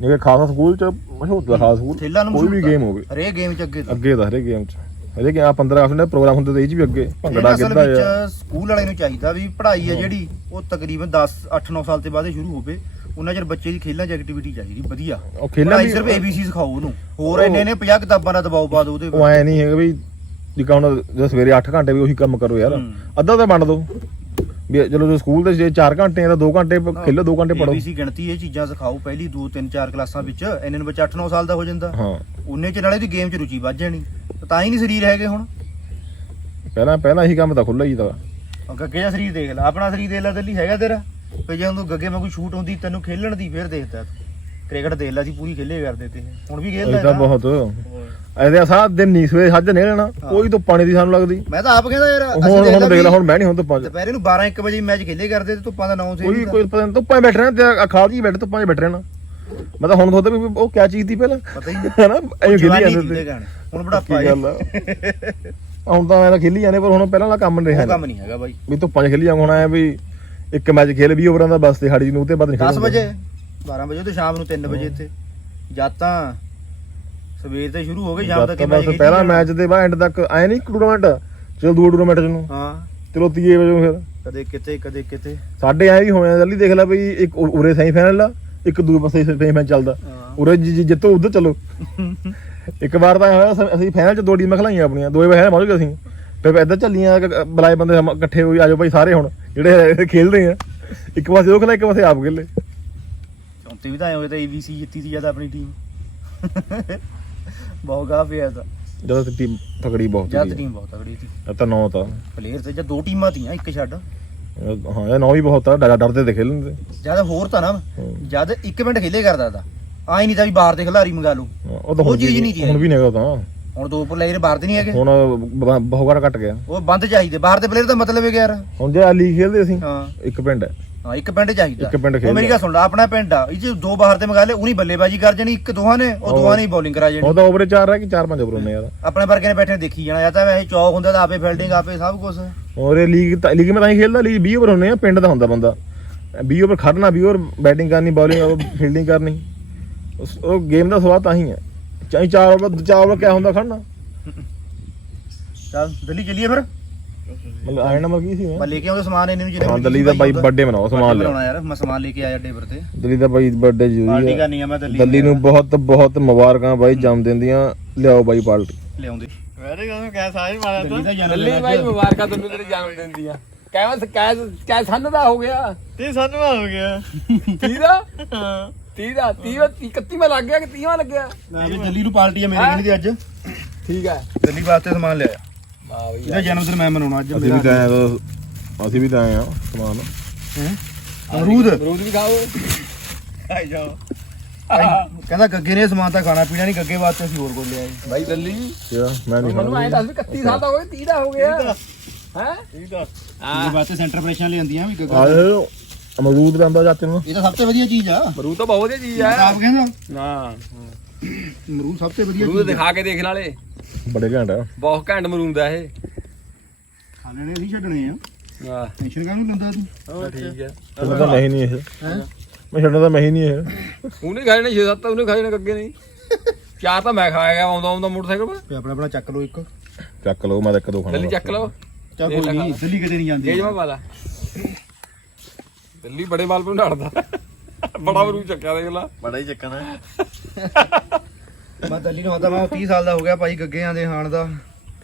ਜਿਵੇਂ ਖਾਸਾ ਸਕੂਲ ਚ ਮਸ਼ਹੂਰ ਦਾ ਖਾਸ ਸਕੂਲ ਖੇਲਾਂ ਨੂੰ ਕੋਈ ਵੀ ਗੇਮ ਹੋਵੇ। ਹਰੇਕ ਗੇਮ ਚ ਅੱਗੇ ਅੱਗੇ ਦਾ ਹਰੇ ਗੇਮ ਚ। ਹਰੇ ਕਿ ਆ 15 ਅਗਸਤ ਦੇ ਪ੍ਰੋਗਰਾਮ ਹੁੰਦੇ ਤੇ ਇਹ ਚ ਵੀ ਅੱਗੇ ਭੰਗੜਾ ਅਸਲ ਗਿੱਧਾ ਆ। ਸਕੂਲ ਵਾਲੇ ਨੂੰ ਚਾਹੀਦਾ ਵੀ ਪੜ੍ਹਾਈ ਆ ਜਿਹੜੀ ਉਹ ਤਕਰੀਬਨ 10 8-9 ਸਾਲ ਤੇ ਬਾਅਦ ਹੀ ਸ਼ੁਰੂ ਹੋਵੇ। ਉਹਨਾਂ ਚਿਰ ਬੱਚੇ ਦੀ ਖੇਲਾਂ 'ਚ ਐਕਟੀਵਿਟੀ ਚਾਹੀਦੀ ਵਧੀਆ। ਉਹ ਖੇਲਾਂ ਪੜ੍ਹਾਈ ਵੀ ਸਿਰਫ ABC ਸਿਖਾਓ ਉਹਨੂੰ। ਹੋਰ ਉਹ- ਇੰਨੇ ਨੇ 50 ਕਿਤਾਬਾਂ ਦਾ ਦਬਾਅ ਪਾ ਦਿਓ ਉਹਦੇ ਉਹ ਐ ਨਹੀਂ ਹੈਗਾ ਵੀ ਜਿਕਾ ਹੁਣ ਜੇ ਸਵੇਰੇ 8 ਘੰਟੇ ਵੀ ਉਹੀ ਕੰਮ ਕਰੋ ਯਾਰ। ਹੂੰ। ਅੱਧਾ ਤਾਂ ਵੰਡ ਦੋ। ਵੀ ਚਲੋ ਜੇ ਸਕੂਲ ਦੇ ਜੇ 4 ਘੰਟੇ ਆ ਤਾਂ 2 ਘੰਟੇ ਪ- ਖੇਲੋ 2 ਘੰਟੇ ਪੜੋ ABC ਗਿਣਤੀ ਇਹ ਚੀਜ਼ਾਂ ਸਿਖਾਓ ਪਹਿਲੀ 2 3 4 ਕਲਾਸਾਂ ਵਿੱਚ। ਇੰਨੇ ਨੂੰ ਬੱਚਾ 8-9 ਸਾਲ ਦਾ ਹੋ ਜਾਂਦਾ। ਹਾਂ। ਉਹਨੇ ਚ ਨਾਲੇ ਦੀ ਗੇਮ 'ਚ ਰੁਚੀ ਵੱਧ ਜਾਣੀ। ਤਾਂ ਹੀ ਨਹੀਂ ਸਰੀਰ ਹੈਗੇ ਹੁਣ। ਪਹਿਲਾਂ ਪਹਿਲਾਂ ਇਹੀ ਕੰਮ ਤਾਂ ਖੁੱਲਾ ਹੀ ਤਾਂ। ਉਹ ਗੱਗੇ ਦਾ ਸਰੀਰ ਦੇਖ ਲੈ ਆਪਣਾ ਸਰੀਰ ਦੇਖ ਲੈ ਦਿੱਲੀ ਹੈਗਾ ਤੇਰਾ। ਫੇ ਜਦੋਂ ਤੂੰ ਗੱਗੇ ਵਾਂਗੂ ਸ਼ੂਟ ਹੁੰਦੀ ਤੈਨੂੰ ਖੇਲਣ ਦੀ ਫੇਰ ਦੇਖਦਾ ਕ੍ਰਿਕਟ ਦੇਖ ਲੈ ਸੀ ਪੂਰੀ ਖੇਲੇ ਕਰਦੇ ਤੇ ਹੁਣ ਵੀ ਖੇਲਦਾ ਇਹ ਤਾਂ ਨਾ। ਬਹੁਤ। ਐਦੇ ਸਾਰਾ ਦਿਨ ਨਹੀਂ ਸਵੇਰੇ ਹੱਜ ਨਹੀਂ ਲੈਣਾ ਕੋਈ ਤੋਂ ਪਾਣੀ ਦੀ ਸਾਨੂੰ ਲੱਗਦੀ। ਮੈਂ ਤਾਂ ਆਪ ਕਹਿੰਦਾ ਯਾਰ ਅਸੀਂ ਹੁਣ ਦੇਖ ਹੁਣ ਲੈ ਦੇਖ ਲੈ ਹੁਣ ਮੈਂ ਨਹੀਂ ਹੁਣ ਤੋਂ ਪੰਜ ਦੁਪਹਿਰੇ ਨੂੰ 12 1 ਵਜੇ ਮੈਚ ਖੇਲੇ ਕਰਦੇ ਤੇ ਧੁੱਪਾਂ ਦਾ ਨਾਂ ਸੀ ਕੋਈ ਕੋਈ ਪਤਾ ਨਹੀਂ ਧੁੱਪਾਂ ਬੈਠ ਰਹਿਣਾ ਤੇ ਅਖਾਲ ਜੀ ਬੈਠ ਧੁੱਪਾਂ 'ਚ ਬੈਠ ਰਹਿਣਾ। ਮੈਂ ਤਾਂ ਹੁਣ ਸੋਚਦਾ ਵੀ ਉਹ ਕਿਆ ਚੀਜ਼ ਦੀ ਪਹਿਲਾਂ? ਪਤਾ ਹੀ ਨਹੀਂ। ਹੈ ਨਾ ਐਂ ਖੇਲੀ ਜਵਾਨੀ ਜਾਂਦੇ ਗਾਣੇ ਹੁਣ ਕੀ ਬੁਢਾਪਾ ਗੱਲ ਆ? ਹੁਣ ਤਾਂ ਮੈਂ ਤਾਂ ਖੇਲੀ ਜਾਂਦੇ ਪਰ ਹੁਣ ਪਹਿਲਾਂ ਵਾਲਾ ਕੰਮ ਨਹੀਂ ਉਹ ਰਿਹਾ ਕੰਮ ਨਹੀਂ ਹੈਗਾ ਬਾਈ। ਵੀ ਧੁੱਪਾਂ 'ਚ ਖੇਲੀ ਜਾਵਾਂ ਹੁਣ ਆਇਆ ਵੀ ਇੱਕ ਮੈਚ ਖੇਲ 20 ਓਵਰਾਂ ਦਾ ਬਸ ਤੇ ਹਾੜੀ ਨੂੰ ਤੇ ਬਾਅਦ ਨਹੀਂ 10 ਖੇਡਣਾ। ਵਜੇ 12 ਵਜੇ ਤੇ ਸ਼ਾਮ ਨੂੰ 3 ਵਜੇ ਤਾਂ ਸਵੇਰ ਤੇ ਸ਼ੁਰੂ ਹੋ ਗਏ ਸ਼ਾਮ ਤੱਕ ਬਸ ਪਹਿਲਾ। ਮੈਚ ਦੇ ਬਾਅਦ ਐਂਡ ਤੱਕ ਆਏ ਨਹੀਂ ਟੂਰਨਾਮੈਂਟ ਚਲੋ ਦੂਏ ਟੂਰਨਾਮੈਂਟ ਨੂੰ। ਹਾਂ। ਚਲੋ ਤੀਏ ਵਜੇ ਫਿਰ। ਕਦੇ ਕਿਤੇ ਕਦੇ ਕਿਤੇ। ਸਾਡੇ ਆਏ ਵੀ ਹੋਇਆ ਜਲਦੀ ਦੇਖ ਲੈ ਬਈ ਇੱਕ ਉ- ਉਰੇ ਸੈਮੀ ਫਾਈਨਲ ਆ ਇੱਕ ਦੂਏ ਪਾਸੇ ਫਾਈਨਲ ਚੱਲਦਾ। ਉਰੇ ਜਿ- ਜਿ- ਜਿੱਤੋ ਉਧਰ ਚਲੋ। ਇੱਕ ਵਾਰ ਤਾਂ ਹੋਇਆ ਅਸੀਂ ਫਾਈਨਲ ਚ ਦੋ ਟੀਮਾਂ ਖਲਾਈਆਂ ਆਪਣੀਆਂ। ਦੋਏ ਵਾਰ ਪਹੁੰਚ ਗਏ ਅਸੀਂ। ਫਿਰ ਇੱਧਰ ਚੱਲੀਆਂ ਬੁਲਾਏ ਬੰਦੇ ਇਕੱਠੇ ਹੋਈ ਆਜੋ ਭਾਈ ਸਾਰੇ ਹੁਣ ਜਿਹੜੇ ਖੇਲਦੇ ਆ। ਇੱਕ ਪਾਸੇ ਉਹ ਖੇਲੇ ਇੱਕ ਪਾਸੇ ਆਪ ਖੇਲੇ। ਚੌਂਤੀ ਵੀ ਤਾਂ ਆਏ ਹੋਏ ਤਾਂ ABC ਜਿੱਤੀ ਸੀ ਜਦ ਆਪਣੀ ਟੀਮ ਬਹੁਤ ਗਾ ਪਿਆ ਤਾਂ। ਜਦੋਂ ਟੀਮ ਤਕੜੀ ਬਹੁਤ ਜਦ ਸੀ ਟੀਮ ਬਹੁਤ ਤਗੜੀ ਸੀ। ਤਾਂ ਨੌ ਤਾਂ। ਪਲੇਅਰ ਤੇ ਜਦ ਦੋ ਟੀਮਾਂ ਤੀਆਂ ਇੱਕ ਛੱਡ। ਹਾਂ ਇਹ ਨੌ ਹੀ ਬਹੁਤ ਆ ਡਰ- ਡਰਦੇ ਤੇ ਖੇਲਣ ਜਦ ਹੋਰ ਤਾਂ ਨਾ। ਜਦ 1 ਮਿੰਟ ਖੇਲੇ ਕਰਦਾ ਤਾਂ। ਆਈ ਨਹੀਂ ਤਾਂ ਵੀ ਬਾਹਰ ਦੇ ਖਿਲਾੜੀ ਮੰਗਾ ਲਓ। ਉਹ ਤਾਂ ਉਹ ਹੁਣ ਚੀਜ਼ ਵੀ ਨਹੀਂ ਜੀ ਹੁਣ ਵੀ ਨਹੀਂ ਹੈਗਾ ਉਹ ਤਾਂ। ਹੁਣ ਦੋ ਪਲੇਅਰ ਬਾਹਰ ਦੇ ਨਹੀਂ ਹੈਗੇ। ਹੁਣ ਬ- ਬਹੁਤ ਵਾਰ ਘਟ ਗਿਆ। ਉਹ ਬੰਦ ਚਾਹੀਦੇ ਬਾਹਰ ਦੇ ਪਲੇਅਰ ਦਾ ਮਤਲਬ ਹੈ ਕਿ ਯਾਰ। ਹੁਣ ਜੇ ਲੀਗ ਖੇਲਦੇ ਅਸੀਂ ਹਾਂ। ਇੱਕ ਪਿੰਡ ਹੈ। ਹਾਂ ਇੱਕ ਪਿੰਡ ਚਾਹੀਦਾ। ਇੱਕ ਪਿੰਡ ਉਹ ਮੇਰੀ। ਗੱਲ ਸੁਣ ਲੈ ਆਪਣਾ ਪਿੰਡ ਆ। ਇਹ 'ਚ ਦੋ ਬਾਹਰ ਦੇ ਮੰਗਾ ਲੈ ਉਹਨੀ ਬੱਲੇਬਾਜ਼ੀ ਕਰ ਜਾਣੀ ਇੱਕ ਦੋਹਾਂ ਨੇ ਉਹ ਦੋਹਾਂ ਨੇ ਬੋਲਿੰਗ ਕਰਾ ਜਾਣੀ। ਉਹ ਤਾਂ ਓਵਰ ਚਾਰ ਰਹਿ ਕਿ ਚਾਰ ਪੰਜ ਓਵਰ ਹੁੰਦੇ ਯਾਰ। ਆਪਣੇ ਵਰਗੇ ਨੇ ਬੈਠੇ ਦੇਖੀ ਜਾਣਾ ਜਾਂ ਤਾਂ ਵੈਸੇ ਚੌਕ ਹੁੰਦਾ ਤਾਂ ਆਪੇ ਫੀਲਡਿੰਗ ਆਪੇ ਸਭ ਕੁਝ ਔਰ ਇਹ ਲੀਗ ਲੀਗ ਮੈਂ ਤਾਂ ਹੀ ਖੇਲਦਾ ਲੀਗ 20 ਓਵਰ ਹੁੰਦੇ ਆ ਪਿੰਡ ਦਾ ਹੁੰਦਾ ਬੰਦਾ। 20 ਓਵਰ ਖੜਨਾ 20 ਓਵਰ ਬੈਟਿੰਗ ਕਰਨੀ ਬੋਲਿੰਗ ਫੀਲਡਿੰਗ ਕਰਨੀ। ਉਹ ਗੇਮ ਦਾ ਸਵਾਦ ਤਾਂ ਹੀ ਹੈ। ਚਾਹੇ ਚਾਰ ਓਵਰ ਚਾਰ ਓਵਰ ਕਿਆ ਹੁੰਦਾ ਖੜਨਾ। ਚੱਲ ਦਿੱਲੀ ਚੱਲੀਏ ਫਿਰ? ਮਤਲਬ ਆਇਆ ਨੰਬਰ ਕੀ ਸੀ ਮੈਂ ਲੈ ਕੇ ਆਉਂਦੇ ਸਮਾਨ ਇਹਨੇ ਨੂੰ ਜਿਹਨੇ ਹਾਂ ਦਿੱਲੀ ਦਾ ਬਾਈ। ਬਰਥਡੇ ਮਨਾਓ ਸਮਾਨ ਲਿਆ ਬਣਾਉਣਾ ਯਾਰ ਮੈਂ ਸਮਾਨ ਲੈ ਕੇ ਆਇਆ ਅੱਡੇ ਪਰ ਤੇ। ਦਿੱਲੀ ਦਾ ਬਾਈ ਬਰਥਡੇ ਪਾਰਟੀ ਜ਼ਰੂਰੀ ਹੈ ਕਰਨੀ ਆ ਮੈਂ ਦਿੱਲੀ ਦਿੱਲੀ ਨੂੰ। ਬਹੁਤ ਬਹੁਤ ਮੁਬਾਰਕਾਂ ਬਾਈ ਜਨਮ ਦਿਨ ਦੀਆਂ ਲਿਆਓ ਬਾਈ ਪਾਰਟੀ। ਲਿਆਉਂਦੇ। ਵੈਰੇ ਕਹਿੰਦਾ ਕਹਿ ਸਾਜ ਮਾਰਿਆ ਦਿੱਲੀ ਦਾ ਜਨਮ। ਮੁਬਾਰਕਾਂ ਤੁਹਾਨੂੰ ਤੇਰੇ ਜਨਮ ਦਿਨ ਦੀਆਂ ਕਹਿ ਕਹਿ ਕਹਿ ਸੰਨ ਦਾ ਹੋ ਗਿਆ। ਤੇ ਸਾਨੂੰ ਹੋ ਗਿਆ। 30 ਦਾ? 30 ਦਾ? 30 31 ਮੈਂ ਲੱਗ ਗਿਆ ਕਿ 30 ਲੱਗਿਆ? ਮੈਂ ਵੀ ਦਿੱਲੀ ਨੂੰ ਪਾਰਟੀ ਆ ਮੇਰੇ? ਕਿਹਨੇ ਦੀ ਅੱਜ। ਠੀਕ ਹੈ ਦਿੱਲੀ ਵਾਸਤੇ ਸਮਾਨ ਲਿਆਇਆ। ਵਾਹ ਬਈ ਇਹਦਾ ਜਨਮ ਦਿਨ ਮੈਂ ਮਨਾਉਣਾ ਅੱਜ ਅਸੀਂ ਵੀ ਤਾਂ ਆਏ ਆ ਅਸੀਂ ਵੀ ਤਾਂ ਆਏ ਆ ਸਮਾਨ। ਅਮਰੂਦ? ਅਮਰੂਦ ਵੀ ਖਾਓ। ਆਈ ਜਾਓ। ਕਹਿੰਦਾ ਗੱਗੇ ਨੇ ਸਮਾਨ ਤਾਂ ਖਾਣਾ ਪੀਣਾ ਨਹੀਂ ਗੱਗੇ ਵਾਸਤੇ ਅਸੀਂ ਹੋਰ ਕੋਲ ਲਿਆਏ। ਬਾਈ ਦਿੱਲੀ ਕਿਆ? ਮੈਂ ਨਹੀਂ ਮੈਨੂੰ ਐਂ ਦੱਸ ਵੀ 31 ਸਾਲ ਦਾ ਹੋ ਗਿਆ 30 ਦਾ ਹੋ ਗਿਆ। ਹੈ? ਇਹਦੇ ਵਾਸਤੇ ਸੈਂਟਰ ਪ੍ਰੈਸ਼ਰ ਲਿਆਂਦੀਆਂ ਵੀ ਗੱਗਾ ਆਏ ਅਮਰੂਦ ਲੈਂਦਾ ਜਾਂਦੇ ਨੂੰ। ਇਹ ਤਾਂ ਸਭ ਤੋਂ ਵਧੀਆ ਚੀਜ਼ ਆ। ਅਮਰੂਦ ਤਾਂ ਬਹੁਤ ਵਧੀਆ ਚੀਜ਼ ਆਪ ਹੈ ਕਹਿੰਦਾ? ਹਾਂ। ਅਮਰੂਦ ਸਭ ਤੋਂ ਵਧੀਆ ਅਮਰੂਦ ਚੀਜ਼ ਆ। ਦਿਖਾ ਕੇ ਦੇਖ ਨਾਲੇ। ਬੜੇ ਘੰਟਾ ਬਹੁਤ ਘੈਂਟ ਅਮਰੂਦ ਆ ਇਹ। ਖਾ ਲੈਣੇ ਅਸੀਂ ਛੱਡਣੇ ਆ। ਹਾਂ ਟੈਨਸ਼ਨ ਕਾਹਨੂੰ ਲੈਂਦਾ ਤੂੰ? ਠੀਕ ਹੈ ਛੱਡਣਾ ਤਾਂ ਮੈਂ ਹੀ ਨਹੀਂ ਇਹ। ਮੈਂ ਛੱਡਣਾ ਤਾਂ ਮੈਂ ਹੀ ਨਹੀਂ ਇਹ। ਉਹਨੇ ਖਾਣੇ 6-7 ਉਹਨੇ ਖਾਣੇ ਅੱਗੇ ਨਹੀਂ। ਚਾਰ ਤਾਂ ਮੈਂ ਖਾਇਆ ਗਿਆ ਆਉਂਦਾ ਆਉਂਦਾ ਮੋਟਰਸਾਈਕਲ 'ਤੇ ਆਪਣਾ ਆਪਣਾ ਚੱਕ ਲਓ ਇੱਕ। ਚੱਕ ਲਓ ਮੈਂ ਤਾਂ ਇੱਕ ਦੋ ਖਾਣਾ ਦਿੱਲੀ ਚੱਕ ਲਓ। ਚੱਲ ਕੋਈ ਲੈ ਨਹੀਂ ਦਿੱਲੀ ਕਿਤੇ ਨਹੀਂ ਜਾਂਦੀ। ਤੇਜ ਮਾ ਵਾਲਾ। ਦਿੱਲੀ ਬੜੇ ਮਾਲ ਪੇ ਢਾੜਦਾ ਬੜਾ ਬਰੂ ਚੱਕਿਆ ਦੇਖ ਲਾ। ਬੜਾ ਹੀ ਚੱਕਣਾ। ਮੈਂ ਦਿੱਲੀ ਨੂੰ ਆਦਾ ਮੈਂ 30 ਸਾਲ ਦਾ ਹੋ ਗਿਆ ਭਾਈ ਗੱਗਿਆਂ ਦੇ ਹਾਣ ਦਾ।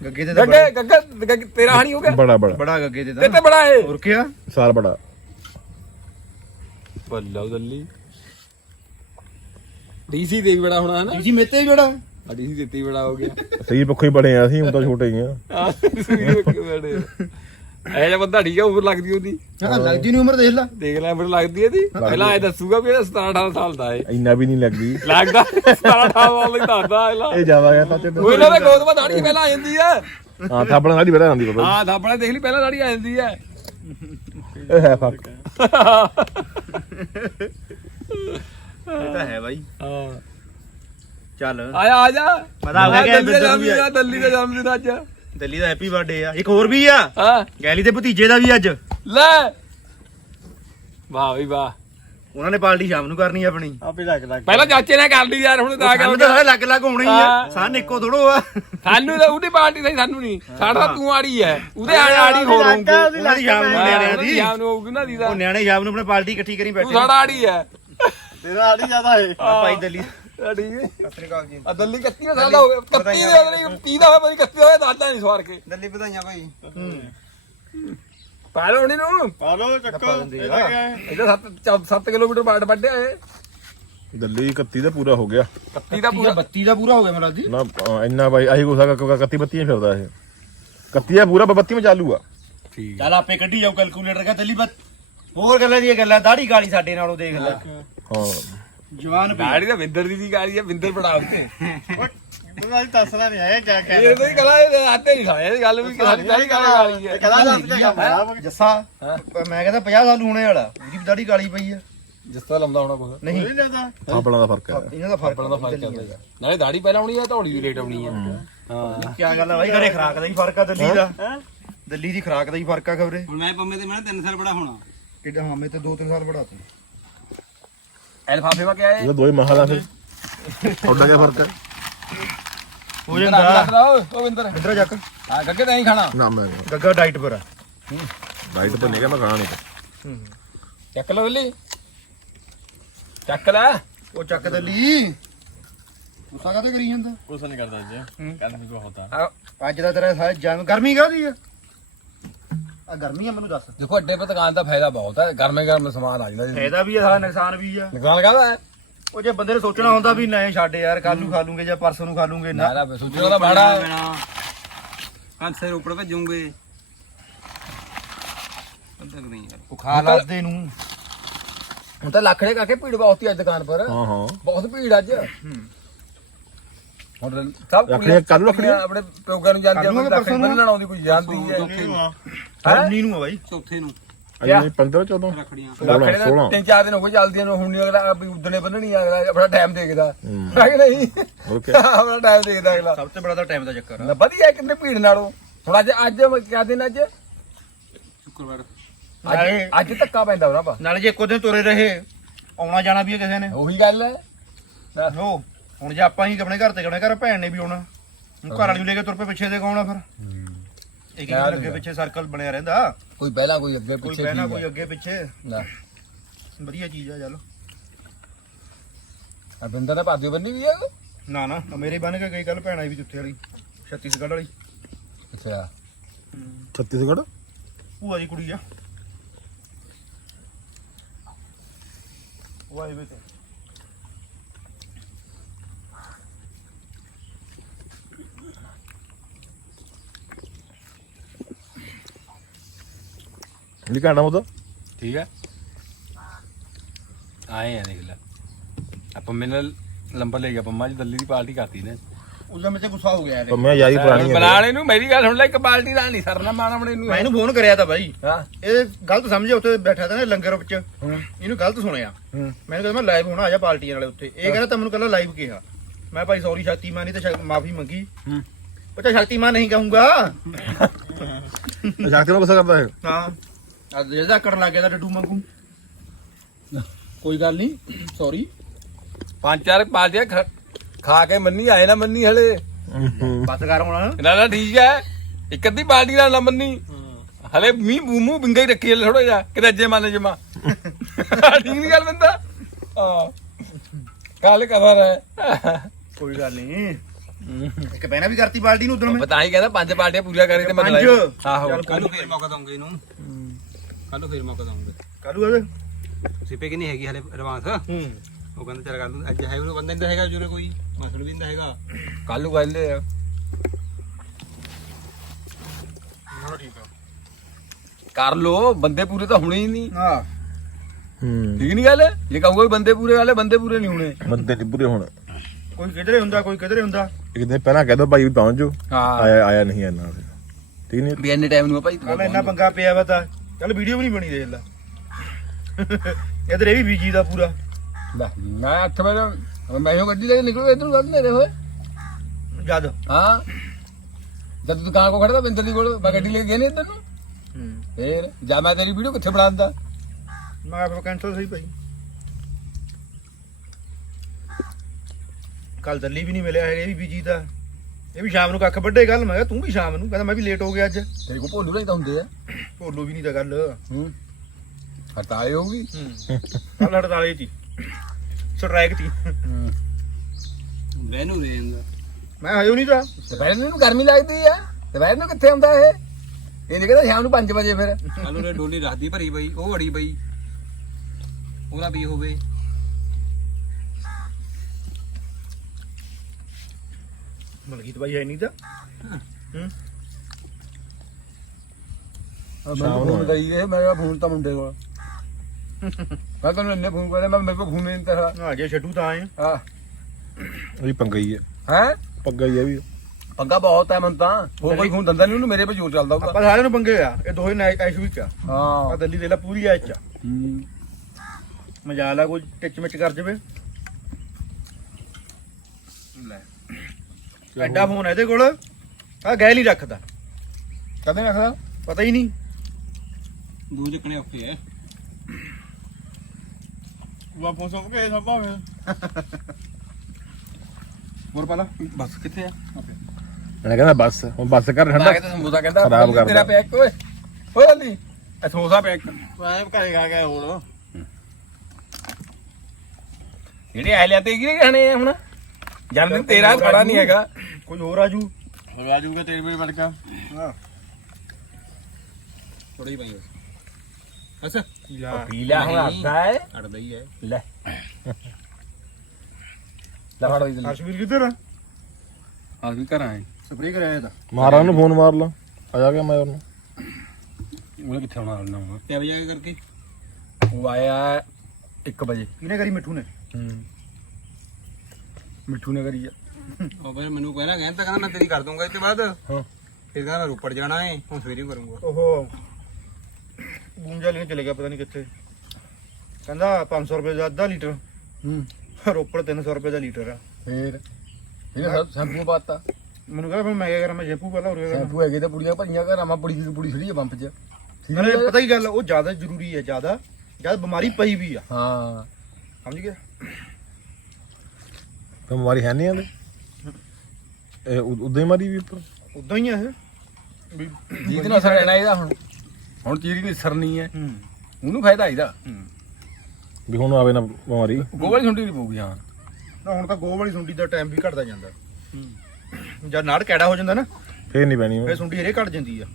ਗੱਗੇ ਦੇ ਤਾਂ ਗੱਗੇ ਗੱਗਾ ਗੱਗੇ- ਤੇਰਾ ਹਾਣੀ ਹੋ ਗਿਆ? ਬੜਾ ਬੜਾ। ਬੜਾ ਗੱਗੇ ਦੇ ਤੇ ਤਾਂ। ਤੇ ਬੜਾ ਏ ਹੋਰ ਕਿਆ? ਸਾਰ ਬੜਾ। ਬੱਲਾ ਦਿੱਲੀ ਡੀਸੀ ਦੇ ਵੀ ਬੜਾ ਹੋਣਾ ਹੈ ਨਾ? ਜੀ ਮੇਤੇ ਹੀ ਬੜਾ। ਡੀਸੀ ਦਿੱਤੀ ਬੜਾ ਹੋ ਗਿਆ। ਸਹੀ ਪੱਖੋਂ ਹੀ ਬੜੇ ਆ ਅਸੀਂ ਹੁਣ ਤਾਂ ਛੋਟੇ ਹੀ ਆ। ਆਹ, ਸਰੀਰ ਕੇ ਬੜੇ ਇਹ ਜਿਹਾ ਬੰਦਾ ਠੀਕ ਆ ਉਮਰ ਲੱਗਦੀ ਉਹਦੀ। ਹਾਂ ਲੱਗਦੀ ਨਹੀਂ ਉਮਰ ਦੇਖ ਲੈ। ਦੇਖ ਲੈ ਫਿਰ ਲੱਗਦੀ ਇਹਦੀ। ਪਹਿਲਾਂ ਇਹ ਦੱਸੂਗਾ ਵੀ ਇਹ 17 18 ਸਾਲ ਦਾ ਏ। ਇੰਨਾ ਵੀ ਨਹੀਂ ਲੱਗਦੀ। ਲੱਗਦਾ 17 18 ਸਾਲ ਦਾ ਦੱਸਦਾ ਇਹਲਾ ਇਹ ਗਿਆ ਤਾਂ ਤੇ ਉਹ ਇਹਨਾਂ ਦੇ ਗੋਦ ਮਾ ਦਾੜੀ ਪਹਿਲਾਂ ਆ ਜਾਂਦੀ ਆ। ਹਾਂ ਥਾਪਣਾ ਸਾਡੀ ਬੜਾ ਆਂਦੀ ਬਾਬਾ ਹਾਂ ਥਾਪੜਾ ਦੇਖ ਲਈ ਪਹਿਲਾਂ ਦਾੜੀ ਆ ਜਾਂਦੀ ਆ। ਇਹ ਹੈ ਫ਼ਰਕ ਇਹ ਤਾਂ ਹੈ ਬਾਈ। ਹਾਂ। ਚੱਲ। ਆਇਆ ਆ ਜਾ। ਪਤਾ ਹੋ ਗਿਆ ਕਿ ਦਿੱਲੀ ਦਾ ਬਿੰਦਰ ਨੂੰ ਵੀ ਜਨਮ ਦਿਨ ਆ, ਦਿੱਲੀ ਦਾ ਜਨਮ ਦਿਨ ਅੱਜ। ਦਿੱਲੀ ਦਾ ਹੈਪੀ ਬਰਥਡੇ ਆ। ਇੱਕ ਹੋਰ ਵੀ ਆ। ਹਾਂ। ਗੈਲੀ ਦੇ ਭਤੀਜੇ ਦਾ ਵੀ ਅੱਜ। ਲੈ। ਵਾਹ ਵੀ ਵਾਹ। ਉਹਨਾਂ ਨੇ ਪਾਰਟੀ ਸ਼ਾਮ ਨੂੰ ਕਰਨੀ ਆਪਣੀ। ਆਪੇ ਲੱਗ ਲੱਗ ਪਹਿਲਾਂ ਚਾਚੇ ਨੇ ਕਰ ਲਈ ਯਾਰ ਹੁਣ ਤਾਂ ਸਾਨੂੰ ਕਰ ਤਾਂ ਸਾਰੇ ਲੱਗ ਲੱਗ ਹੋਣੇ ਹੀ ਆ। ਹਾਂ। ਸਾਨ ਇੱਕੋ ਥੋੜੋ ਆ। ਸਾਨੂੰ ਤਾਂ ਉਹਦੀ ਪਾਰਟੀ ਸਹੀ ਸਾਨੂੰ ਨਹੀਂ। ਸਾਡਾ ਤਾਂ ਆੜੀ ਹੈ ਉਹਦੇ ਆੜੀ ਆੜੀ ਹੋਰ ਹੋਊਗੀ। ਉਹਨਾਂ ਦੀ ਸ਼ਾਮ ਨੂੰ ਨਿਆਣਿਆਂ ਦੀ। ਸ਼ਾਮ ਨੂੰ ਹੋਊਗੀ ਨਾ ਦੀ ਉਹ ਨਿਆਣੇ ਸ਼ਾਮ ਨੂੰ ਆਪਣੀ ਪਾਰਟੀ ਇਕੱਠੀ ਕਰੀ ਤੂੰ ਬੈਠੇ ਸਾਡਾ ਆੜੀ ਹੈ ਤੇਰਾ ਆੜੀ ਜ਼ਿਆਦਾ ਹੈ ਆ ਭਾਈ ਦਿੱਲੀ ਆ ਠੀਕ ਸਤਿ ਸ੍ਰੀ ਅਕਾਲ ਜੀ। ਆ ਦਿੱਲੀ 31 ਸਾਲ ਦਾ ਹੋ ਗਿਆ। 31 ਦੇ ਅਗਲੇ 30 ਦਾ ਹੋਇਆ ਭਾਈ 31 ਹੋਇਆ ਦਾਦਾ ਨਹੀਂ ਸਵਾਰ ਕੇ। ਦਿੱਲੀ ਵਧਾਈਆਂ ਭਾਈ। ਪਹਿਲਾਂ ਹੋਣੀ ਨੂੰ। ਪਾ ਲੋ ਚੱਕੋ ਇਹਦਾ ਕੀ ਹੈ ਇਹਦਾ 7 7 ਕਿਲੋਮੀਟਰ ਬਾੜ ਵੱਡਿਆ ਏ ਦਿੱਲੀ 31 ਦਾ ਪੂਰਾ ਹੋ ਗਿਆ। 31 ਦਾ ਪੂਰਾ। 32 ਦਾ ਪੂਰਾ ਹੋ ਗਿਆ ਮੇਰਾ ਜੀ। ਨਾ ਅਹ ਇੰਨਾ ਬਾਈ ਆਹੀ ਕੋਸਾ 31 32 ਫਿਰਦਾ ਇਹ। 31 ਆ ਪੂਰਾ 32 ਮੈਂ ਚਾਲੂ ਆ। ਠੀਕ। ਚੱਲ ਆਪੇ ਕੱਢੀ ਜਾਓ ਕੈਲਕੂਲੇਟਰ ਕਾ ਦਿੱਲੀ ਬਤ। ਹੋਰ ਗੱਲਾਂ ਦੀਆਂ ਗੱਲਾਂ ਦਾੜੀ ਗਾਲੀ ਸਾਡੇ ਨਾਲੋਂ ਦੇਖ ਲੈ। ਹਾਂ। ਜਵਾਨ ਵੀ ਗਾੜੀ ਤਾਂ ਵਿੰਦਰ ਦੀ ਦੀ ਗਾੜੀ ਹੈ ਵਿੰਦਰ ਬੜਾ ਉੱਤੇ ਅੱਜ ਦੱਸਣਾ ਨਹੀਂ ਆਇਆ ਕਿਆ ਕਹਿ ਇਹ ਤਾਂ ਹੀ ਕਲਾ ਇਹ ਆਤੇ ਨਹੀਂ ਖਾਏ ਇਹ ਗੱਲ ਵੀ ਸਾਡੀ ਪਹਿਲੀ ਗੱਲ ਗਾਲੀ ਹੈ ਕਹਦਾ ਦੱਸ ਕੇ ਕੰਮ ਜੱਸਾ। ਮੈਂ ਕਹਿੰਦਾ 50 ਸਾਲ ਹੋਣੇ ਵਾਲਾ ਵੀ ਦਾੜੀ ਗਾਲੀ ਪਈ ਆ। ਜਿਸ ਤਰ੍ਹਾਂ ਲੰਦਾ ਹੋਣਾ ਕੁਝ ਨਹੀਂ। ਨਹੀਂ ਜਾਂਦਾ ਥਾਪਣਾ ਦਾ ਫ਼ਰਕ ਹੈ ਇਹਨਾਂ ਦਾ ਫ਼ਰਕ ਆਪਣਾ ਦਾ ਫ਼ਰਕ ਹੈਗਾ। ਨਾਲੇ ਦਾੜੀ ਪਹਿਲਾਂ ਆਉਣੀ ਹੈ ਧੌੜੀ ਵੀ ਲੇਟ ਆਉਣੀ ਹੈ। ਹਾਂ। ਕੀ ਗੱਲ ਆ ਬਾਈ ਘਰੇ ਖਰਾਕ ਦਾ ਹੀ ਫ਼ਰਕ ਆ ਦਿੱਲੀ ਦਾ? ਦਿੱਲੀ ਦੀ ਖਰਾਕ ਦਾ ਹੀ ਫ਼ਰਕ ਆ ਖਬਰੇ। ਹੁਣ ਮੈਂ ਪੰਮੇ ਤੇ ਮੈਂ 3 ਸਾਲ ਬੜਾ ਹੋਣਾ। ਕਿੱਡਾ ਹਾਂ ਮੈਂ ਤੇ 2-3 ਸਾਲ ਬੜਾ ਤੀ ਕਿਆ ਹੈ? ਇਹ ਦੋਈ ਮਹਾ ਦਾ ਫਿਰ ਤੁਹਾਡਾ ਕੀ ਫ਼ਰਕ ਹੈ? ਹੋ ਜਾਂਦਾ ਜਾਂਦਾ ਉਹ ਵਿੰਦਰ ਇੰਦਰਾ ਜੱਕ ਹਾਂ ਗੱਗੇ ਤਾਂ ਨਹੀਂ ਖਾਣਾ। ਨਾ ਮੈਂ ਗੱਗਾ ਡਾਈਟ ਪਰ ਆ। ਰਾਈਟ ਤੇ ਨਹੀਂ ਕਿ ਮੈਂ ਖਾਣਾ ਨਹੀਂ। ਚੱਕ ਲਓ ਦਿੱਲੀ। ਚੱਕ ਲੈ। ਉਹ ਚੱਕ ਦਿੱਲੀ। ਗੁੱਸਾ ਕਾਤੇ ਕਰੀ ਜਾਂਦਾ? ਕੁਛ ਨਹੀਂ ਕਰਦਾ ਅੱਜ। ਕੱਲ ਵੀ ਬਹੁਤ ਆ। ਅੱਜ ਦਾ ਤੇਰਾ ਸਾਰਾ ਜੰਗ ਗਰਮੀ ਕਾਹਦੀ ਆ? ਆ ਗਰਮੀ ਆ ਮੈਨੂੰ ਦੱਸ। ਦੇਖੋ ਅੱਡੇ ਪਰ ਦੁਕਾਨ ਦਾ ਫਾਇਦਾ ਬਹੁਤ ਹੈ ਗਰਮੇ ਗਰਮ ਸਮਾਨ ਆ ਜਾਂਦਾ ਫਾਇਦਾ ਵੀ ਆ ਸਾਰਾ ਨੁਕਸਾਨ ਵੀ ਆ। ਨੁਕਸਾਨ ਕਾਹਦਾ ਹੈ? ਉਹ ਜੇ ਬੰਦੇ ਨੇ ਸੋਚਣਾ ਹੁੰਦਾ ਵੀ ਨਹੀਂ ਛੱਡ ਯਾਰ ਕੱਲ ਨੂੰ ਖਾ ਲੂੰਗੇ ਜਾਂ ਪਰਸੋਂ ਨੂੰ ਖਾ ਲੂੰਗੇ ਨਾ। ਨਾ ਨਾ ਸੋਚੋ ਦਾ ਬਾੜਾ ਕੰਨ ਸਿਰ ਉੱਪਰ ਭੇਜੂਗੇ। ਤੱਕ ਨਹੀਂ ਯਾਰ। ਉਹ ਖਾ ਲੱਦੇ ਨੂੰ। ਹੁਣ ਤਾਂ ਲੱਖੜੇ ਕਰਕੇ ਭੀੜ ਬਹੁਤ ਹੀ ਅੱਜ ਦੁਕਾਨ ਪਰ। ਹਾਂ ਹਾਂ। ਬਹੁਤ ਭੀੜ ਅੱਜ। ਹੁਣ ਸਭ ਰੱਖੜੀਆਂ ਕੱਲ੍ਹ ਨੂੰ ਰੱਖੜੀਆਂ? ਆਪਣੇ ਪਿਓਗਾ ਨੂੰ ਜਾਂਦੇ ਕੱਲ੍ਹ ਨੂੰ ਕਿ ਰੱਖੜੀ ਪਰਸੋਂ ਨੂੰ? ਬੰਨਣ ਆਉਂਦੀ ਕੋਈ ਜਾਂਦੀ ਹੈ। ਹਰਨੀ ਨੂੰ ਆ ਬਾਈ। ਚੌਥੇ ਨੂੰ। ਅਜੇ 15 14 ਰੱਖੜੀਆਂ। ਲੱਖੜੇ 16 ਦੇ ਤਿੰਨ ਚਾਰ ਦਿਨ ਹੋ ਗਏ ਚੱਲਦੀਆਂ ਨੂੰ ਹੁਣ ਨਹੀਂ ਅਗਲਾ ਵੀ ਉਦਣੇ ਬੰਨਣੀ ਆ, ਅਗਲਾ ਆਪਣਾ ਟਾਈਮ ਦੇਖਦਾ ਹੈ। ਕਿ ਨਹੀਂ? ਓਕੇ। ਆਪਣਾ ਟਾਈਮ ਦੇਖਦਾ ਅਗਲਾ। ਸਭ ਤੋਂ ਬੜਾ ਤਾਂ ਟਾਈਮ ਦਾ ਚੱਕਰ ਆ। ਨਾ ਵਧੀਆ ਕਿੰਨੇ ਭੀੜ ਨਾਲੋਂ। ਹੁਣ ਅੱਜ ਅੱਜ ਕਿਆ ਦਿਨ ਅੱਜ? ਸ਼ੁੱਕਰਵਾਰ। ਨਾਲੇ ਅੱਜ ਅੱਜ ਧੱਕਾ ਪੈਂਦਾ ਉਹਨਾਂ ਪਾ ਨਾਲੇ ਜੇ ਇੱਕੋ ਦਿਨ ਤੁਰੇ ਰਹੇ ਆਉਣਾ ਜਾਣਾ ਵੀ ਕਿਸੇ ਨੇ। ਉਹੀ ਗੱਲ ਹੈ। ਹੋ ਹੁਣ ਜੇ ਆਪਾਂ ਹੀ ਆਪਣੇ ਘਰ ਤੇ ਗਣੇ ਘਰ ਭੈਣ ਨੇ ਵੀ ਆਉਣਾ। ਹੁਣ ਘਰ ਵਾਲੀ ਨੂੰ ਲੈ ਕੇ ਤੁਰ ਪਏ ਪਿੱਛੇ ਦੇ ਕੌਣਾ ਫਿਰ? ਇੱਕ ਇੱਕ ਅੱਗੇ ਪਿੱਛੇ ਸਰਕਲ ਬਣਿਆ ਰਹਿੰਦਾ। ਕੋਈ ਪਹਿਲਾਂ ਕੋਈ ਅੱਗੇ ਕੋਈ ਪਿੱਛੇ ਪਹਿਣਾ ਠੀਕ ਕੋਈ। ਅੱਗੇ ਪਿੱਛੇ। ਨਾ ਵਧੀਆ ਚੀਜ਼ ਆ ਚੱਲ ਆ ਬਿੰਦਰ ਨੇ ਪਾਦੀ ਬੰਨੀ ਵੀ ਹੈ ਨਾ ਨਾ ਮੇਰੇ ਬਣ ਕੇ ਗਈ ਕੱਲ ਭੈਣ ਆਈ ਵੀ ਉੱਥੇ ਵਾਲੀ ਛੱਤੀਸਗੜ੍ਹ ਵਾਲੀ। ਅੱਛਾ। ਛੱਤੀਸਗੜ੍ਹ? ਭੂਆ ਦੀ ਕੁੜੀ ਆ। ਉਹ ਆਈ ਵੇ ਤੇ। ਇਹ ਕਹਿਣਾ ਉਹ ਤਾਂ ਠੀਕ ਹੈ। ਆਏ ਆ ਦੇਖ ਲੈ। ਆਪਾਂ ਮੇਰੇ ਨੰਬਰ ਲੈ ਗਿਆ ਪੰਮਾ ਜੀ ਦਿੱਲੀ ਦੀ ਪਾਰਟੀ ਕਰਤੀ ਨੇ। ਉਹਦਾ ਮੇਰੇ ਤੇ ਗੁੱਸਾ ਹੋ ਗਿਆ ਪਰ ਮੈਂ ਯਾਰੀ ਪੁਰਾਣੀ ਹੈ ਬਣਾ ਨੂੰ ਮੇਰੀ ਗੱਲ ਸੁਣ ਲੈ ਇੱਕ ਪਾਰਟੀ ਦਾ ਨਹੀਂ ਸਰਨਾ ਮਾਣਾ ਬਣੇ ਨੂੰ ਮੈਂ ਇਹਨੂੰ ਫੋਨ ਕਰਿਆ ਤਾਂ ਬਾਈ। ਹਾਂ। ਇਹ ਗਲਤ ਸਮਝਿਆ ਉੱਥੇ ਬੈਠਾ ਤਾਂ ਨਾ ਲੰਗਰ ਵਿੱਚ। ਇਹਨੂੰ ਗਲਤ ਸੁਣਿਆ। ਹੂੰ। ਮੈਂ ਕਹਿੰਦਾ ਮੈਂ ਲਾਈਵ ਹੋਣਾ ਆ ਜਾ ਪਾਰਟੀਆਂ ਵਾਲੇ ਉੱਤੇ। ਇਹ ਕਹਿੰਦਾ ਤਾਂ ਮੈਨੂੰ ਕੱਲਾ ਲਾਈਵ ਕਿਹਾ। ਮੈਂ ਭਾਈ ਸੌਰੀ ਸ਼ਕਤੀਮਾਨ ਨਹੀਂ ਤੇ ਮਾਫੀ ਮੰਗੀ। ਹੂੰ। ਉਹ ਤਾਂ ਸ਼ਕਤੀਮਾਨ ਨਹੀਂ ਕਹੂੰਗਾ? ਸ਼ਕਤੀ ਨੂੰ ਗੁੱਸਾ ਕਰਦਾ ਹੈ ਹਾਂ। ਅੱਜ ਜਿਹਦਾ ਕਰਨ ਲੱਗ ਗਿਆ ਤਾਂ ਡੱਡੂ ਮੰਗੂ। ਕੋਈ ਗੱਲ ਨਹੀਂ ਸੌਰੀ ਪੰਜ ਚਾਰ ਪਾਰਟੀਆਂ ਖ- ਖਾ ਕੇ ਮੰਨੀ ਆਏ ਨਾ ਮੰਨੀ ਹਲੇ। ਬਸ ਕਰ ਹੁਣ। ਨਾ ਨਾ ਠੀਕ ਹੈ। ਇੱਕ ਅੱਧੀ ਬਾਲਟੀ ਨਾਲ ਨਾ ਮੰਨੀ। ਹਲੇ ਮੀਂਹ ਮੂੰਹ ਬਿੰਗਾ ਹੀ ਰੱਖੀ ਥੋੜਾ ਜਿਹਾ ਕਿਤੇ ਅੱਜੇ ਮੰਨ ਜਮਾ। ਠੀਕ ਨਹੀਂ ਗੱਲ ਬੰਦਾ? ਹਾਂ। ਕੱਲ ਕਵਰ ਹੈ। ਕੋਈ ਗੱਲ ਨਹੀਂ। ਇੱਕ ਬਹਿਣਾ ਵੀ ਕਰਤੀ ਬਾਲਟੀ ਨੂੰ ਉਦੋਂ ਮੈਂ ਪਤਾ ਹੀ ਕਹਿੰਦਾ ਪੰਜ ਬਾਲਟੀਆਂ ਪੂਰੀਆਂ ਕਰੇ ਤੇ ਮੈਂ ਪੰਜ? ਆਹੋ। ਕੱਲ ਨੂੰ ਫੇਰ ਮੌਕਾ ਦਊਂਗੇ ਇਹਨੂੰ। ਕੱਲ ਨੂੰ ਫੇਰ ਮੌਕਾ ਦਊਂਗੇ ਕਾਲੂ ਆਵੇ ਸਿੱਪੇ ਕਿ ਨਹੀਂ ਹੈਗੀ ਹਲੇ ਐਡਵਾਂਸ ਹੂੰ। ਉਹ ਕਹਿੰਦਾ ਚੱਲ ਕਰ ਲੂ ਅੱਜ ਹੈ ਉਹ ਬੰਦਾ ਨਹੀਂ ਹੈਗਾ ਜੁਰੇ ਕੋਈ ਮਸਲ ਵੀ ਨਹੀਂ ਹੈਗਾ। ਕੱਲ ਨੂੰ ਕਹਿੰਦੇ ਆ ਨਾ ਠੀਕ ਆ। ਕਰ ਲੋ ਬੰਦੇ ਪੂਰੇ ਤਾਂ ਹੋਣੇ ਹੀ ਨਹੀਂ ਹਾਂ। ਹੂੰ। ਠੀਕ ਨਹੀਂ ਗੱਲ? ਜੇ ਕਹੂਗਾ ਵੀ ਬੰਦੇ ਪੂਰੇ ਵਾਲੇ ਬੰਦੇ ਪੂਰੇ ਨਹੀਂ ਹੋਣੇ। ਬੰਦੇ ਨੀ ਪੂਰੇ ਹੁਣ। ਕੋਈ ਕਿਧਰੇ ਹੁੰਦਾ ਕੋਈ ਕਿਧਰੇ ਹੁੰਦਾ। ਇੱਕ ਦਿਨ ਪਹਿਲਾਂ ਕਹਿ ਦੋ ਭਾਈ ਵੀ ਪਹੁੰਚ ਜਾਓ। ਹਾਂ। ਆਇਆ ਆਇਆ ਨਹੀਂ ਇੰਨਾ। ਫਿਰ ਠੀਕ ਨਹੀਂ ਵੀ ਇੰਨੇ ਟਾਈਮ ਨੂੰ ਆ ਭਾਈ ਕੱਲ ਇੰਨਾ ਪੰਗਾ ਪਿਆ ਵਾ ਤਾਂ। ਚੱਲ ਵੀਡੀਓ ਵੀ ਨਹੀਂ ਬਣੀ ਦੇਖ ਲੈ। ਇਧਰ ਇਹ ਵੀ ਬੀਜੀ ਦਾ ਪੂਰਾ। ਲੈ, ਮੈਂ 8 ਵਜੇ ਮੈਂ ਉਹ ਗੱਡੀ ਲੈ ਕੇ ਨਿਕਲੂ ਇਧਰੋਂ ਗੱਲ ਨੇੜੇ ਹੋਏ। ਜਦ ਹਾਂ। ਜਦ ਦੁਕਾਨ ਕੋ ਖੜਾ ਬਿੰਦਰ ਦੀ ਕੋਲ ਮੈਂ ਗੱਡੀ ਲੈ ਕੇ ਗਿਆ ਨਹੀਂ ਇੱਧਰ ਨੂੰ। ਫੇਰ ਜਾ ਮੈਂ ਤੇਰੀ ਵੀਡੀਓ ਕਿੱਥੇ ਬਣਾ ਦਿੰਦਾ? ਮੈਂ ਕਿਹਾ ਕੈਂਸਲ ਸਹੀ ਭਾਈ। ਕੱਲ ਦਿੱਲੀ ਵੀ ਨਹੀਂ ਮਿਲਿਆ ਹੈਗਾ ਇਹ ਵੀ ਬੀਜੀ ਦਾ। ਇਹ ਵੀ ਸ਼ਾਮ ਨੂੰ ਕੱਖ ਵੱਡੇ ਗੱਲ ਮੈਂ ਕਿਹਾ ਤੂੰ ਵੀ ਸ਼ਾਮ ਨੂੰ ਕਹਿੰਦਾ ਮੈਂ ਵੀ ਲੇਟ ਹੋ ਗਿਆ ਅੱਜ। ਤੇਰੇ ਕੋ ਭੋਲੂ ਤਾਂ ਹੁੰਦੇ ਆ। ਭੋਲੂ ਵੀ ਨਹੀਂ ਤਾਂ ਗੱਲ। ਹੂੰ। ਹਟਾਏ ਹੋਊਗੀ? ਕੱਲ ਹੜਤਾਲੇ ਚ ਸਟ੍ਰਾਈਕ ਤੀ ਵੈਨੂ ਰੇਂਦਾ ਮੈਂ ਹਜੋ ਨਹੀਂ ਤਾਂ। ਦੁਪਹਿਰ ਨੂੰ ਗਰਮੀ ਲੱਗਦੀ ਆ। ਦੁਪਹਿਰ ਨੂੰ ਕਿੱਥੇ ਆਉਂਦਾ ਇਹ? ਇਹ ਨਹੀਂ ਕਹਿੰਦਾ ਸ਼ਾਮ ਨੂੰ 5 ਵਜੇ ਫਿਰ। ਕੱਲ ਉਹਨੇ ਡੋਲੀ ਰੱਖਦੀ ਭਰੀ ਬਈ ਉਹ ਅੜੀ ਬਈ ਉਹਦਾ ਵੀ ਹੋਵੇ। ਮਲਕੀਤ ਬਾਈ ਹੈ ਨਹੀਂ ਤਾਂ ਹੂੰ ਮੈਂ ਫੋਨ ਕਰੀ ਗਏ ਮੈਂ ਕਿਹਾ ਫੋਨ ਤਾਂ ਮੁੰਡੇ ਕੋਲ ਮੈਂ ਤੈਨੂੰ ਇੰਨੇ ਫੋਨ ਕਰੇ ਮੈਂ ਮੇਰੇ ਕੋਲ ਫੋਨ ਨਹੀਂ ਤੇਰਾ ਆ ਜੇ ਛੱਡੂ ਤਾਂ ਆਏ ਹਾਂ ਇਹ ਪੰਗਾ ਹੀ ਹੈ ਹੈ ਪੰਗਾ ਹੀ ਹੈ ਵੀ ਪੰਗਾ ਬਹੁਤ ਹੈ ਮਨ ਤਾਂ ਹੋਰ ਕੋਈ ਫੋਨ ਦੰਦਾ ਨਹੀਂ ਉਹਨੂੰ ਮੇਰੇ 'ਤੇ ਜ਼ੋਰ ਚੱਲਦਾ ਉਹਦਾ ਆਪਾਂ ਸਾਰਿਆਂ ਨੂੰ ਪੰਗੇ ਆ ਇਹ ਦੋਹੇ ਨਾ ਐਸ਼ ਵਿੱਚ ਆ ਆ ਹਾਂ ਦਿੱਲੀ ਦੇ ਲਾ ਪੂਰੀ ਐਸ਼ ਚ ਆ। ਹੂੰ ਮਜਾਲ ਆ ਕੋਈ ਟਿਚ ਮਿਚ ਕਰ ਜਵੇ ਲੈ ਐਡਾ ਫੋਨ ਹੈ ਇਹਦੇ ਕੋਲ। ਆ ਗੈਲ ਹੀ ਰੱਖਦਾ। ਕਦੇ ਰੱਖਦਾ? ਪਤਾ ਹੀ ਨਹੀਂ। ਦੂਰ ਚੱਕਣੇ ਔਖੇ ਐ। ਵਾਪਸ ਹੋ ਕੇ ਸਭ ਭਾਵੇਂ। ਹੋਰ ਪਹਿਲਾਂ ਬਸ ਕਿੱਥੇ ਆ? ਮੈਂ ਕਹਿੰਦਾ ਬੱਸ ਹੁਣ ਬੱਸ ਕਰ ਠੰਡਾ। ਸਮੋਸਾ ਕਹਿੰਦਾ ਖਰਾਬ ਕਰਦਾ। ਤੇਰਾ ਪੈਕ ਓਏ। ਓਏ ਅਲੀ ਸਮੋਸਾ ਪੈਕ ਮੈਂ ਘਰੇ ਖਾ ਕੇ ਹੁਣ ਜਿਹੜੇ ਲਿਆ ਤੇ ਕੀ ਖਾਣੇ ਆ ਹੁਣ? ਜਨਮ ਤੇਰਾ ਬੜਾ ਨਹੀਂ ਹੈਗਾ। ਕੋਈ ਹੋਰ ਆਜੂ ਫਿਰ ਆ ਜਾਊਗਾ ਤੇਰੇ ਮੇਰੇ ਹਾਂ। ਥੋੜਾ ਹੀ ਪਈ ਅੱਛਾ। ਪੀ ਲਿਆ ਹੁਣ ਆਦਾ ਹੈ ਅੜਦਾ ਹੀ। ਐ ਲੈ। ਲੈ ਫੜੋ ਇਧਰ ਕਸ਼ਮੀਰ ਕਿੱਧਰ ਆ? ਆ ਵੀ ਘਰਾਂ ਆਏ ਸਪਰੇ ਕਰਾਇਆ ਤਾਂ ਮਾਰਾ ਉਹਨੂੰ ਫੋਨ ਮਾਰ ਲਾ। ਆ ਜਾ ਗਿਆ ਮੈਂ ਉਹਨੂੰ। ਉਹਨੇ ਕਿੱਥੇ ਆਉਣਾ ਉਹਨਾਂ ਨੂੰ ਤੇ ਵਜਾ ਕੇ ਕਰਕੇ। ਉਹ ਆਇਆ 1 ਵਜੇ। ਕਿਹਨੇ ਕਰੀ ਮਿੱਠੂ ਨੇ? ਹੂੰ। ਮਿੱਠੂ ਨੇ ਕਰੀ ਆ। ਉਹ ਫਿਰ ਮੈਨੂੰ ਕਹਿਣਾ ਕਹਿੰਦਾ ਕਹਿੰਦਾ ਮੈਂ ਤੇਰੀ ਕਰ ਦੂੰਗਾ ਇਹ ਤੋਂ ਬਾਅਦ। ਹਾਂ। ਫਿਰ ਕਹਿੰਦਾ ਮੈਂ ਰੋਪੜ ਜਾਣਾ ਏ ਹੁਣ ਸਵੇਰੇ ਹੀ ਕਰੂੰਗਾ। ਓਹੋ। ਗੂੰਜਾ ਲੈਣ ਚਲੇ ਗਿਆ ਪਤਾ ਨਹੀਂ ਕਿੱਥੇ। ਕਹਿੰਦਾ 500 ਰੁਪਏ ਦਾ ਅੱਧਾ ਲੀਟਰ। ਹੂੰ। ਰੋਪੜ 300 ਰੁਪਏ ਦਾ ਲੀਟਰ ਆ। ਫੇਰ? ਇਹਨੇ ਸਭ ਸ਼ੈਂਪੂ ਪਾਤਾ। ਮੈਨੂੰ ਕਹਿੰਦਾ ਫਿਰ ਮੈਂ ਕਿਆ ਕਰਾਂ ਮੈਂ ਸ਼ੈਂਪੂ ਪਹਿਲਾਂ ਉਰੇ ਕਰਾਂ ਸ਼ੈਂਪੂ ਹੈਗੇ ਤੇ ਪੁੜੀਆਂ ਭਰੀਆਂ ਘਰਾਂ ਮਾ ਪੁੜੀ ਦੀ ਪੁੜੀ ਖੜੀ ਆ ਪੰਪ 'ਚ। ਠੀਕ ਨਾਲੇ ਹੈ। ਪਤਾ ਹੀ ਗੱਲ ਆ, ਉਹ ਜ਼ਿਆਦਾ ਜ਼ਰੂਰੀ ਹੈ ਜ਼ਿਆਦਾ। ਜਦ ਬਿਮਾਰੀ ਪਈ ਵੀ ਆ। ਹਾਂ। ਸਮਝ ਗਿਆ? ਕੋਈ ਬਿਮਾਰੀ ਹੈ ਨਹੀਂ ਆਂਦੇ? ਇਹ ਉਦਾਂ ਹੀ ਮਾਰੀ ਵੀ ਉੱਪਰ? ਉਦਾਂ ਹੀ ਆ ਇਹ। ਵੀ ਜਿਹਦੇ ਨਾਲ ਅਸਰ ਇਹਦਾ ਹੁਣ। ਹੁਣ ਚੀਰੀ ਨਹੀਂ ਸਰਨੀ ਹੈ। ਹੂੰ। ਉਹਨੂੰ ਫਾਇਦਾ ਇਹਦਾ। ਵੀ ਹੁਣ ਆਵੇ ਨਾ ਬਿਮਾਰੀ। ਗੋਬਰ ਛੁੰਡੀ ਨਹੀਂ ਪਊਗੀ ਹਾਂ। ਨਾ ਹੁਣ ਤਾਂ ਗੋਹ ਵਾਲੀ ਸੁੰਡੀ ਦਾ ਟਾਈਮ ਵੀ ਘਟਦਾ ਜਾਂਦਾ। ਜਦ ਨਾੜ ਕੈੜਾ ਹੋ ਜਾਂਦਾ ਨਾ ਫੇਰ ਨਹੀਂ ਪੈਣੀ ਫਿਰ ਸੁੰਡੀ ਹਰੇ ਘਟ ਜਾਂਦੀ ਆ।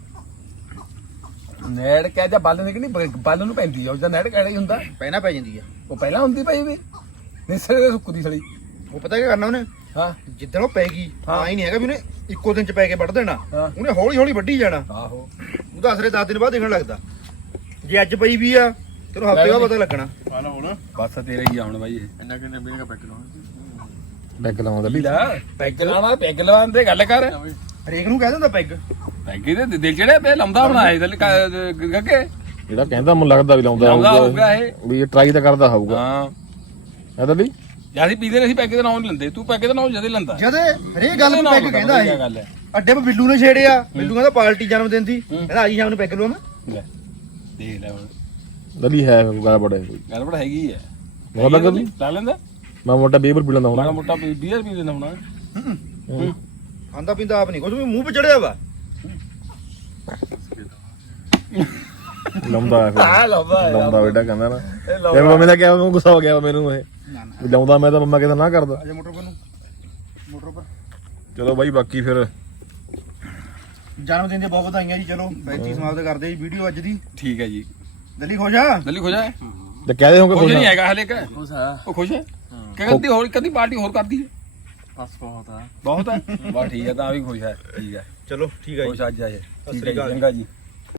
ਨੈੜ ਕਹਿ ਜਾ ਬੱਲ ਨਿਕਣੀ ਬੱਲ ਨੂੰ ਪੈਂਦੀ ਆ ਉਹਦਾ ਨੈੜ ਕਿਹੜਾ ਹੀ ਹੁੰਦਾ। ਪੈਣਾ ਪੈ ਜਾਂਦੀ ਆ। ਉਹ ਪਹਿਲਾਂ ਹੁੰਦੀ ਪਈ ਵੀ। ਨਿਸਰੇ ਦੇ ਸੁੱਕਦੀ ਸੜੀ। ਉਹ ਪਤਾ ਕੀ ਕਰਨਾ ਉਹਨੇ? ਹਾਂ। ਜਿੱਦਣ ਉਹ ਪੈ ਗਈ ਹਾਂ। ਤਾਂ ਹੀ ਨਹੀਂ ਹੈਗਾ ਵੀ ਉਹਨੇ ਇੱਕੋ ਦਿਨ ਚ ਪੈ ਕੇ ਵੱਢ ਦੇਣਾ। ਹਾਂ। ਉਹਨੇ ਹੌਲੀ ਹੌਲੀ ਵੱਢੀ ਜਾਣਾ। ਆਹੋ। ਉਹਦਾ ਅਸਰੇ 10 ਦਿਨ ਬਾਅਦ ਦੇਖਣ ਲੱਗਦਾ। ਜੇ ਅੱਜ ਪਈ ਵੀ ਆ ਤੈਨੂੰ ਹਫ਼ਤੇ ਬਾਅਦ ਪਤਾ ਲੱਗਣਾ। ਆ ਹੁਣ। ਬਸ ਤੇਰਾ ਹੀ ਆ ਹੁਣ ਬਾਈ ਇਹ। ਇੰਨਾ ਕਿੰਨੇ ਬਿਨ ਦਾ ਪੈਕ ਲਾਉਣਾ? ਬੈਗ ਲਾਉਂਦਾ ਲੈ। ਪੈਗ ਲਾਣਾ ਪੈਗ ਲਵਾਉਣ ਦੇ ਗੱਲ ਕਰ। ਹਰੇਕ ਨੂੰ ਕਹਿ ਦਿੰਦਾ ਪੈਗ। ਪੈਗ ਦੇ ਦਿਲ ਚੜਿਆ ਪਿਆ ਲੰਦਾ ਬਣਾਏ ਦਿਲ ਗੱਗੇ। ਜਿਹੜਾ ਕਹਿੰਦਾ ਮੈਨੂੰ ਲੱਗਦਾ ਵੀ ਲਾਉਂਦਾ ਲਾਉਂਦਾ ਹੋਊਗਾ। ਇਹ। ਵੀ ਇਹ ਟਰਾਈ ਤਾਂ ਕਰਦਾ ਹੋਊਗਾ। ਹਾਂ। ਤਾਂ ਵੀ ਜਾਂ ਅਸੀਂ ਪੀਦੇ ਨੇ ਅਸੀਂ ਪੈਗ ਦੇ ਨਾਮ ਲੈਂਦੇ ਤੂੰ ਪੈਗ ਦੇ ਨਾਮ ਜਦੇ ਲੈਂਦਾ। ਜਦ ਹਰੇਕ ਗੱਲ ਨੂੰ ਪੈਗ ਕਹਿੰਦਾ ਇਹ ਗੱਲ ਹੈ। ਅੱਡੇ 'ਤੇ ਬਿੱਲੂ ਨੇ ਛੇੜਿਆ ਬਿੱਲੂ ਕਹਿੰਦਾ ਪਾਰਟੀ ਜਨਮ ਦਿਨ ਦੀ। ਕਹਿੰਦਾ ਆਈ ਸ਼ਾਮ ਨੂੰ ਪੈਗ ਲਵਾਂ ਲੈ ਦੇਖ ਲੈ ਹੁਣ। ਦਲੀ ਹੈ ਗਾ ਬੜੇ। ਗੱਲ ਬੜਾ ਹੈਗੀ ਹੈ ਮੈਂ ਲੱਗਾ ਵੀ ਲਾ ਲੈਂਦਾ। ਮੈਂ ਮੋਟਾ 20 ਰੁਪਏ ਲੈਂਦਾ ਮਾੜਾ ਹੁੰਦਾ ਮੋਟਾ 20 ਰੁਪਏ ਦੇਣਾ ਹੋਣਾ। ਖਾਂਦਾ ਪੀਂਦਾ ਆਪ ਨਹੀਂ ਕੁਝ ਵੀ ਮੂੰਹ 'ਤੇ ਚੜਿਆ ਵਾ। ਫਿਰ। ਆ ਲਾਉਂਦਾ ਲਾਉਂਦਾ ਬੇਟਾ ਕਹਿੰਦਾ ਨਾ। ਇਹ ਮੰਮੀ ਦਾ ਕਿਹਾ ਮੈਨੂੰ ਗੁੱਸਾ ਹੋ ਗਿਆ ਮੈਨੂੰ ਇਹ। ਵੀ ਲਾਉਂਦਾ ਮੈਂ ਤਾਂ ਮੰਮਾ ਕਿਤੇ ਨਾ ਕਰਦਾ। ਅਜੇ ਮੋਟਰ ਪਰ ਨੂੰ। ਮੋਟਰ ਪਰ ਚਲੋ ਬਾਈ ਬਾਕੀ ਫਿਰ ਜਨਮ ਦਿਨ ਦੀਆਂ ਬਹੁਤ ਵਧਾਈਆਂ ਜੀ ਚਲੋ। ਬੈਠੀ ਸਮਾਪਤ ਕਰਦੇ ਜੀ ਵੀਡੀਓ ਅੱਜ ਦੀ। ਠੀਕ ਹੈ ਜੀ। ਦਿੱਲੀ ਖੁਸ਼ ਆ? ਦਿੱਲੀ ਖੁਸ਼ ਹੈ? ਤੇ ਕਹਦੇ ਹੋਗੇ ਖੁਸ਼ ਨਹੀਂ ਆ? ਹੈਗਾ ਹਲੇ ਕਿ ਖੁਸ਼ ਆ। ਉਹ ਖੁਸ਼ ਹੈ? ਕਿ ਕਦੀ ਹੋਰ ਕਦੀ ਪਾਰਟੀ ਹੋਰ ਕਰਦੀ ਹੈ। ਬਸ ਬਹੁਤ ਆ। ਬਹੁਤ ਹੈ? ਬਸ ਠੀਕ ਹੈ ਤਾਂ ਵੀ ਖੁਸ਼ ਹੈ। ਠੀਕ ਹੈ। ਚਲੋ ਠੀਕ ਹੈ ਜੀ। ਖੁਸ਼ ਅੱਜ ਆਏ। ਠੀਕ ਹੈ ਸ੍ਰੀ ਅਕਾਲ। ਚੰਗਾ ਜੀ।